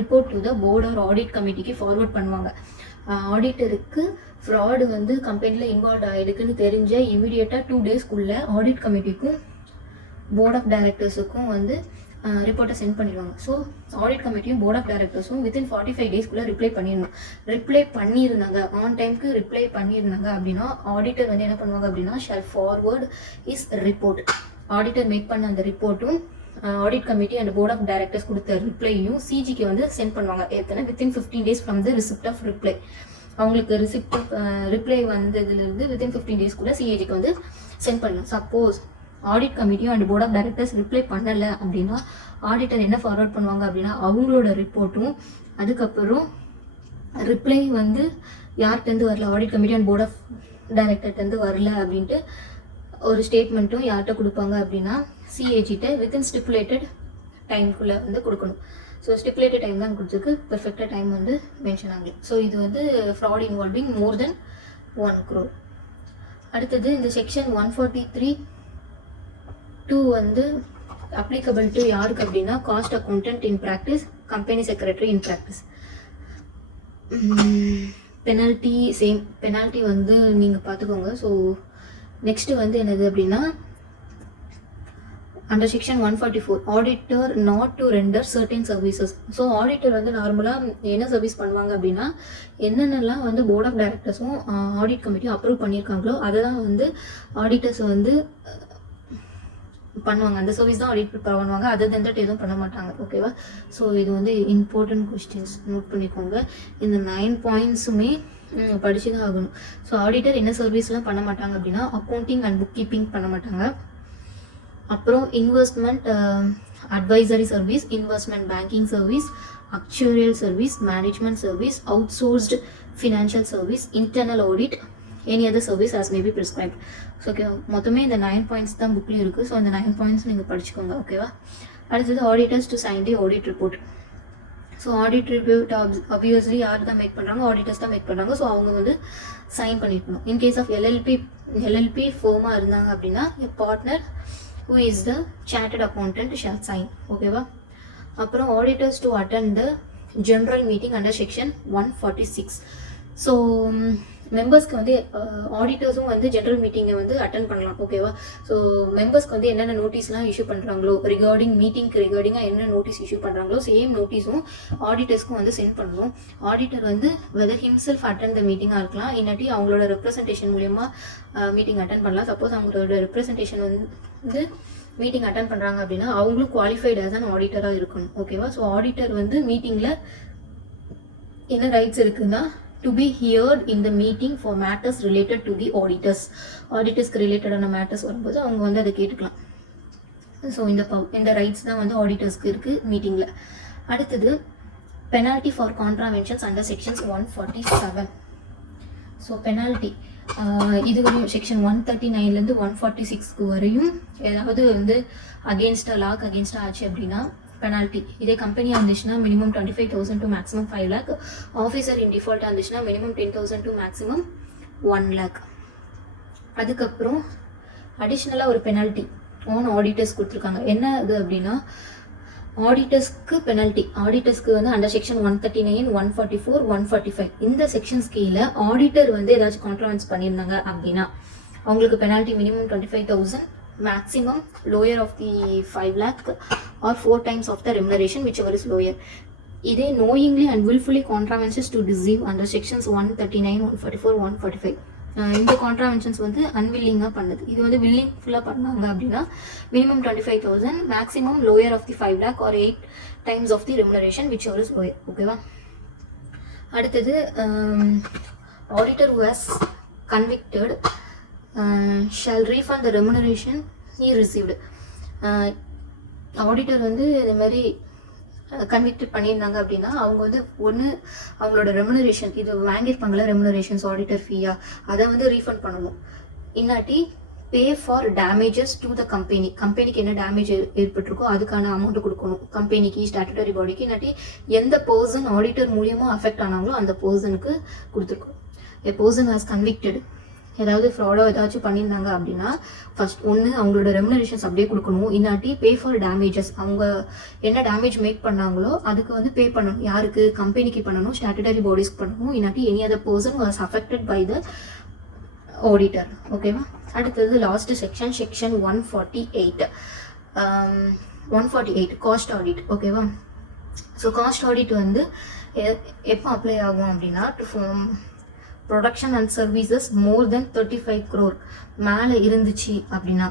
report to the board or audit கமிட்டிக்கு ஃபார்வர்ட் பண்ணுவாங்க. ஆடிட்டருக்கு ஃப்ராடு வந்து கம்பெனியில் இன்வால்வ் ஆகிடுக்குன்னு தெரிஞ்ச இமீடியட்டாக 2 daysக்குள்ளே ஆடிட் கமிட்டிக்கும் போர்ட் ஆஃப் டைரக்டர்ஸுக்கும் வந்து ரிப்போர்ட்டை சென்ட் பண்ணிடுவாங்க. ஸோ ஆடிட் கமிட்டியும் போர்ட் ஆஃப் டைரக்டர்ஸும் வித்தின் 45 daysக்குள்ளே ரிப்ளை பண்ணிடணும். ரிப்ளை பண்ணியிருந்தாங்க, ஆன் டைமுக்கு ரிப்ளை பண்ணியிருந்தாங்க அப்படின்னா ஆடிட்டர் வந்து என்ன பண்ணுவாங்க அப்படின்னா shall forward his report. Auditor make பண்ண அந்த ரிப்போர்ட்டும் audit committee and board of directors கொடுத்த ரிப்ளையும் சிஜிக்கு வந்து சென்ட் பண்ணுவாங்க. எத்தனை within 15 days from the receipt of reply. அவங்களுக்கு ரிப்ளை வந்ததுலேருந்து வித்தின் 15 daysக்குள்ளே சிஏஜிக்கு வந்து சென்ட் பண்ணணும். சப்போஸ் ஆடிட் கமிட்டியும் and board of directors reply பண்ணலை அப்படின்னா ஆடிட்டர் என்ன ஃபார்வர்ட் பண்ணுவாங்க அப்படின்னா அவங்களோட ரிப்போர்ட்டும் அதுக்கப்புறம் ரிப்ளை வந்து யார்கிட்டேருந்து வரல, audit committee and board of டைரக்டர்கிட்டேருந்து வரல அப்படின்ட்டு ஒரு ஸ்டேட்மெண்ட்டும் யார்கிட்ட கொடுப்பாங்க அப்படின்னா சிஏஜிட்ட வித்தின் ஸ்டிப்புலேட்டட் டைம்குள்ளே வந்து கொடுக்கணும். ஸோ ஸ்டிப்புலேட்டட் டைம் தான் கொடுத்துருக்கு, பெர்ஃபெக்டாக டைம் வந்து மென்ஷன் ஆகல. ஸோ இது வந்து ஃப்ராட் இன்வால்விங் மோர் தென் 1 crore. அடுத்தது இந்த செக்ஷன் 143(2) வந்து அப்ளிகபிள் டு யாருக்கு அப்படின்னா cost accountant in practice, company secretary in practice. Penalty same penalty வந்து நீங்கள் பார்த்துக்கோங்க. ஸோ நெக்ஸ்ட்டு வந்து என்னது அப்படின்னா under section 144 auditor not to render certain services. So auditor வந்து நார்மலாக என்ன சர்வீஸ் பண்ணுவாங்க அப்படின்னா என்னென்னலாம் வந்து போர்ட் ஆஃப் டைரக்டர்ஸும் ஆடிட் கமிட்டியும் அப்ரூவ் பண்ணியிருக்காங்களோ அதை தான் வந்து ஆடிட்டர்ஸ் வந்து பண்ணுவாங்க. அந்த சர்வீஸ் தான் ஆடிட் பண்ணுவாங்க, அதை தந்துட்டு எதுவும் பண்ண மாட்டாங்க. ஓகேவா. ஸோ இது வந்து இம்பார்ட்டன்ட் கொஸ்டின்ஸ் நோட் பண்ணிக்கோங்க. இந்த 9 பாயிண்ட்ஸுமே படிச்சு தான் ஆகணும். ஸோ ஆடிட்டர் என்ன சர்வீஸ்லாம் பண்ண மாட்டாங்க அப்படின்னா அக்கௌண்டிங் அண்ட் புக் கீப்பிங் பண்ண மாட்டாங்க. அப்புறம் investment advisory service, investment banking service, actuarial service, management service, outsourced financial service, internal audit, any other service as may be prescribed. So okay, மொத்தமே இந்த 9 points தான் புக்லேயும் இருக்குது. ஸோ அந்த 9 points நீங்கள் படிச்சுக்கோங்க. ஓகேவா. அடுத்தது auditors to sign the audit report. So audit report obviously யார் தான் மேக் பண்ணுறாங்க, ஆடிட்டர்ஸ் தான் மேக் பண்ணுறாங்க. ஸோ அவங்க வந்து சைன் பண்ணியிருக்கணும். இன்கேஸ் ஆஃப் எல்எல்பி ஃபோமாக இருந்தாங்க அப்படின்னா எ partner who is the chartered accountant shall sign. ஓகேவா. அப்புறம் auditors to attend the general meeting under section 146. So மெம்பர்ஸ்க்கு வந்து ஆடிட்டர்ஸும் வந்து ஜென்ரல் மீட்டிங்கை வந்து அட்டன் பண்ணலாம். ஓகேவா. ஸோ மெம்பர்ஸ்க்கு வந்து என்னென்ன நோட்டீஸ்லாம் இஷ்யூ பண்ணுறாங்களோ ரிகார்டிங் மீட்டிங்க்கு ரிகார்டிங்காக என்ன நோட்டீஸ் இஷ்யூ பண்ணுறாங்களோ சேம் நோட்டீஸும் ஆடிட்டர்ஸ்க்கும் வந்து சென்ட் பண்ணணும். ஆடிட்டர் வந்து வெதர் ஹிம்செல்ஃப் அட்டன் த மீட்டிங்காக இருக்கலாம், இல்லாட்டி அவங்களோட ரெப்ரசன்டேஷன் மூலயமா மீட்டிங் அட்டன் பண்ணலாம். சப்போஸ் அவங்களோட ரெப்ரசன்டேஷன் வந்து மீட்டிங் அட்டன் பண்ணுறாங்க அப்படின்னா அவங்களும் குவாலிஃபைட் ஆஸ் அன் ஆடிட்டராக இருக்கணும். ஓகேவா. ஸோ ஆடிட்டர் வந்து மீட்டிங்கில் என்ன ரைட்ஸ் இருக்குன்னா to be heard in the meeting for matters related to the auditors. ஆடிட்டர்ஸ்க்கு ரிலேட்டடான மேட்டர்ஸ் வரும்போது அவங்க வந்து அதை கேட்டுக்கலாம். ஸோ இந்த ரைட்ஸ் தான் வந்து ஆடிட்டர்ஸ்க்கு இருக்குது மீட்டிங்கில். அடுத்தது penalty for contraventions under sections 147. So penalty இது வரையும் செக்ஷன் 139லேருந்து 146 வரையும் ஏதாவது வந்து லாக் அகேன்ஸ்டாக ஆச்சு அப்படின்னா பெனால்ட்டி. இதே கம்பெனியாக இருந்துச்சுன்னா minimum 25,000 to maximum 5 lakh. Officer இன் டிஃபால்ட்டாக இருந்துச்சுன்னா மினிமம் 10,000 to maximum 1 lakh. அதுக்கப்புறம் அடிஷ்னலாக ஒரு பெனால்ட்டி ஆன் ஆடிட்டர்ஸ் கொடுத்துருக்காங்க. என்ன அது அப்படின்னா ஆடிட்டர்ஸ்க்கு பெனால்ட்டி. ஆடிட்டர்ஸ்க்கு வந்து அண்டர் செக்ஷன் 139, 144, 145 இந்த செக்ஷன்ஸ் கீழே ஆடிட்டர் வந்து ஏதாச்சும் கான்ட்ராவென்ஸ் பண்ணியிருந்தாங்க அப்படின்னா அவங்களுக்கு penalty minimum 25,000, maximum lower of the 5 lakh or 4 times of the remuneration whichever is lower. இதே knowingly and willfully contraventions to deceive under sections 139, 144, 145 இந்த கான்ட்ராவென்ஷன்ஸ் வந்து அன்வில்லிங்காக பண்ணுது. இது வந்து வில்லிங்ஃபுல்லாக பண்ணாங்க அப்படின்னா minimum 25,000, maximum lower of the 5 lakh or 8 times of the remuneration whichever is lower. ஓகேவா. அடுத்தது auditor who has convicted shall refund the remuneration he received. Auditor வந்து இந்த மாதிரி கன்விக்டட் பண்ணியிருந்தாங்க அப்படின்னா அவங்க வந்து ஒன்று அவங்களோட ரெமுனரேஷன் இது வாங்கியிருப்பாங்களே ரெமுனரேஷன்ஸ் ஆடிட்டர் ஃபீயா அதை வந்து ரீஃபண்ட் பண்ணணும். இல்லாட்டி pay for damages to the கம்பெனிக்கு என்ன டேமேஜ் ஏற்பட்டிருக்கோ அதுக்கான அமௌண்ட் கொடுக்கணும் கம்பெனிக்கு, ஸ்டாட்டுட்டரி பாடிக்கு. இல்லாட்டி எந்த பர்சன் ஆடிட்டர் மூலியமாக அஃபெக்ட் ஆனாங்களோ அந்த பர்சனுக்கு கொடுத்துருக்கோம். எ பர்சன் ஹாஸ் கன்விக்டட் ஏதாவது ஃப்ராடோ ஏதாச்சும் பண்ணியிருந்தாங்க அப்படின்னா ஃபர்ஸ்ட் ஒன்று அவங்களோட ரெமுனரேஷன்ஸ் அப்படியே கொடுக்கணும். இல்லாட்டி பே ஃபார் டேமேஜஸ் அவங்க என்ன டேமேஜ் மேக் பண்ணாங்களோ அதுக்கு வந்து பே பண்ணணும். யாருக்கு? கம்பெனிக்கு பண்ணணும், ஸ்டாட்டுட்டரி பாடிஸ்க்கு பண்ணணும், இல்லாட்டி any other person was affected by the auditor. ஓகேவா. அடுத்தது லாஸ்ட் செக்ஷன் 148. 148 cost audit. ஓகேவா. ஸோ காஸ்ட் ஆடிட் வந்து எப்போ அப்ளை ஆகும் அப்படின்னா to form production and services more than 35 crore மேலே இருந்துச்சு அப்படின்னா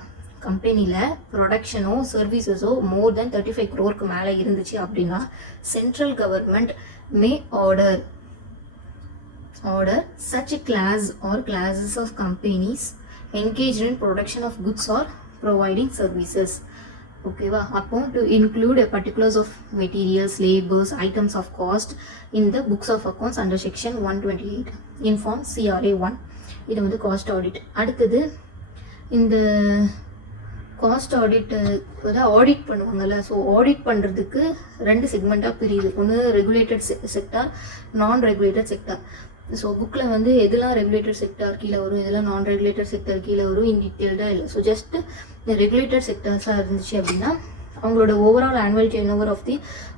கம்பெனியில் ப்ரொடக்ஷனோ சர்வீசஸோ மோர் தென் 35 crore மேலே இருந்துச்சு அப்படின்னா central government may order such class or classes of companies engaged in production of goods or providing services. ஓகேவா. அப்போ to include particulars of materials, labors, items of cost in the books of accounts under section 128 in form CRA 1. இது வந்து cost audit. அடுத்தது இந்த cost audit வந்து audit பண்ணுவாங்கல்ல. So audit பண்ணுறதுக்கு 2 செக்மெண்ட்டாக பிரியுது. ஒன்று ரெகுலேட்டட் செக்டார், நான் ரெகுலேட்டட் செக்டார். ஸோ புக்கில் வந்து எதெல்லாம் ரெகுலேட்டட் செக்டார் கீழே வரும், இதெல்லாம் நான் ரெகுலேட்டட் செக்டார் கீழே வரும், இன் டீட்டெயில்டாக இல்லை. ஸோ ஜஸ்ட் இந்த ரெகுலேட்டட் செக்டர்ஸாக இருந்துச்சு அப்படின்னா அவங்களோட overall annual turnover of the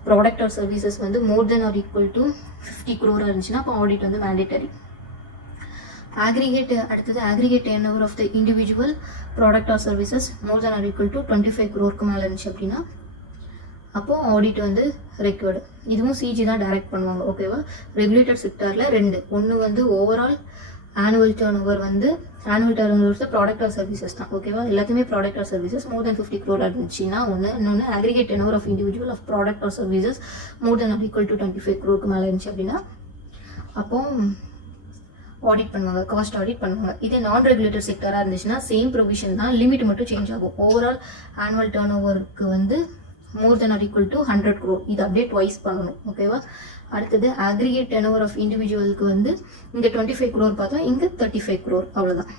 product or services வந்து more than or equal to 50 crore இருந்துச்சுன்னா அப்போ ஆடிட் வந்து மேண்டேட்டரி. அடுத்தது aggregate turnover of the individual product or services more than or equal to 25 crore மேலே இருந்துச்சு அப்படின்னா அப்போது audit வந்து ரெக்வர்டு. இதுவும் சிஜி தான் டைரக்ட் பண்ணுவாங்க. ஓகேவா. ரெகுலேட்டட் செக்டாரில் 2, ஒன்று வந்து ஓவரால் ஆனுவல் டர்ன் ஓவர் வந்து ப்ராடக்ட் ஆர் சர்வீசஸ் தான். ஓகேவா. எல்லாத்தையுமே product or services more than 50 crore இருந்துச்சுன்னா ஒன்று. இன்னொன்று aggregate turnover of individual of product or services more than or equal to 25 crore மேலே இருந்துச்சு அப்படின்னா அப்போ ஆடிட் பண்ணுவாங்க, காஸ்ட் ஆடிட் பண்ணுவாங்க. இதே நான் ரெகுலேட்டட் செக்டராக இருந்துச்சுன்னா சேம் ப்ரொவிஷன் தான், லிமிட் மட்டும் சேஞ்ச் ஆகும். ஓவரால் ஆனுவல் டர்ன் ஓவருக்கு வந்து more than or equal to 100 crore இது அப்படியே ட்வைஸ் பண்ணணும். ஓகேவா. அடுத்தது ஆக்ரிகேட் டர்ன் ஓவர் ஆஃப் இண்டிவிஜுவலுக்கு வந்து இங்கே 25 crore பார்த்தோம், இங்கே 35 crore அவ்வளோதான்.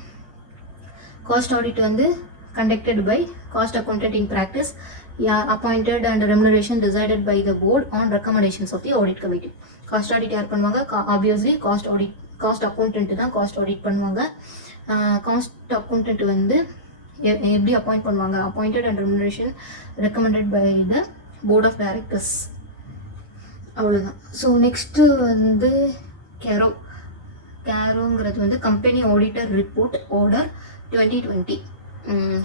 காஸ்ட் ஆடிட் வந்து conducted by cost accountant in practice appointed and remuneration decided by the board on recommendations of the audit committee. Cost audit யார் பண்ணுவாங்க? ஆப்வியஸ்லி காஸ்ட் அக்கௌண்டன்ட் தான் காஸ்ட் ஆடிட் பண்ணுவாங்க. காஸ்ட் அக்கௌண்டன்ட் வந்து எப்படி appoint பண்ணுவாங்க? Appointed and remuneration recommended by the board of directors. அவ்வளோதான். So next வந்து கேரோங்கிறது வந்து company auditor report order 2020.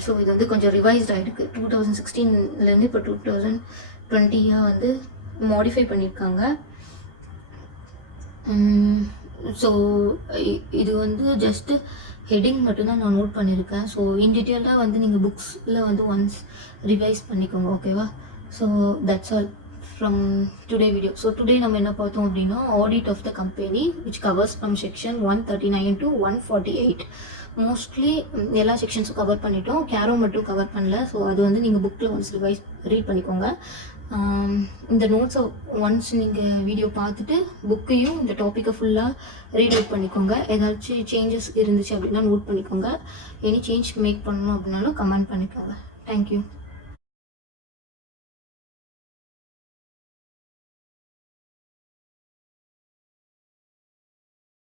So இது வந்து கொஞ்சம் ரிவைஸ்ட் ஆகிருக்கு. 2016லேருந்து இப்போ 2020 வந்து மாடிஃபை பண்ணியிருக்காங்க. ஸோ இது வந்து ஜஸ்ட்டு ஹெட்டிங் மட்டும்தான் நான் நோட் பண்ணியிருக்கேன். ஸோ இன் டீட்டெயில்டாக வந்து நீங்கள் புக்ஸில் வந்து ஒன்ஸ் ரிவைஸ் பண்ணிக்கோங்க. ஓகேவா. So that's all from today video. So today நம்ம என்ன பார்த்தோம் அப்படின்னா audit of the company which covers from section 139 to 148. Mostly எல்லா செக்ஷன்ஸும் கவர் பண்ணிட்டோம், கேரோ மட்டும் கவர் பண்ணல. ஸோ அது வந்து நீங்கள் புக்கில் ஒன்ஸ் ரிவைஸ் ரீட் பண்ணிக்கோங்க. இந்த நோட்ஸை ஒன்ஸ் நீங்கள் வீடியோ பார்த்துட்டு புக்கையும் இந்த டாப்பிக்கை ஃபுல்லாக ரீட் அவுட் பண்ணிக்கோங்க. ஏதாச்சும் சேஞ்சஸ் இருந்துச்சு அப்படின்னா நோட் பண்ணிக்கோங்க. எனி சேஞ்ச் மேக் பண்ணணும் அப்படின்னாலும் கமெண்ட் பண்ணிக்கோங்க. தேங்க்யூ.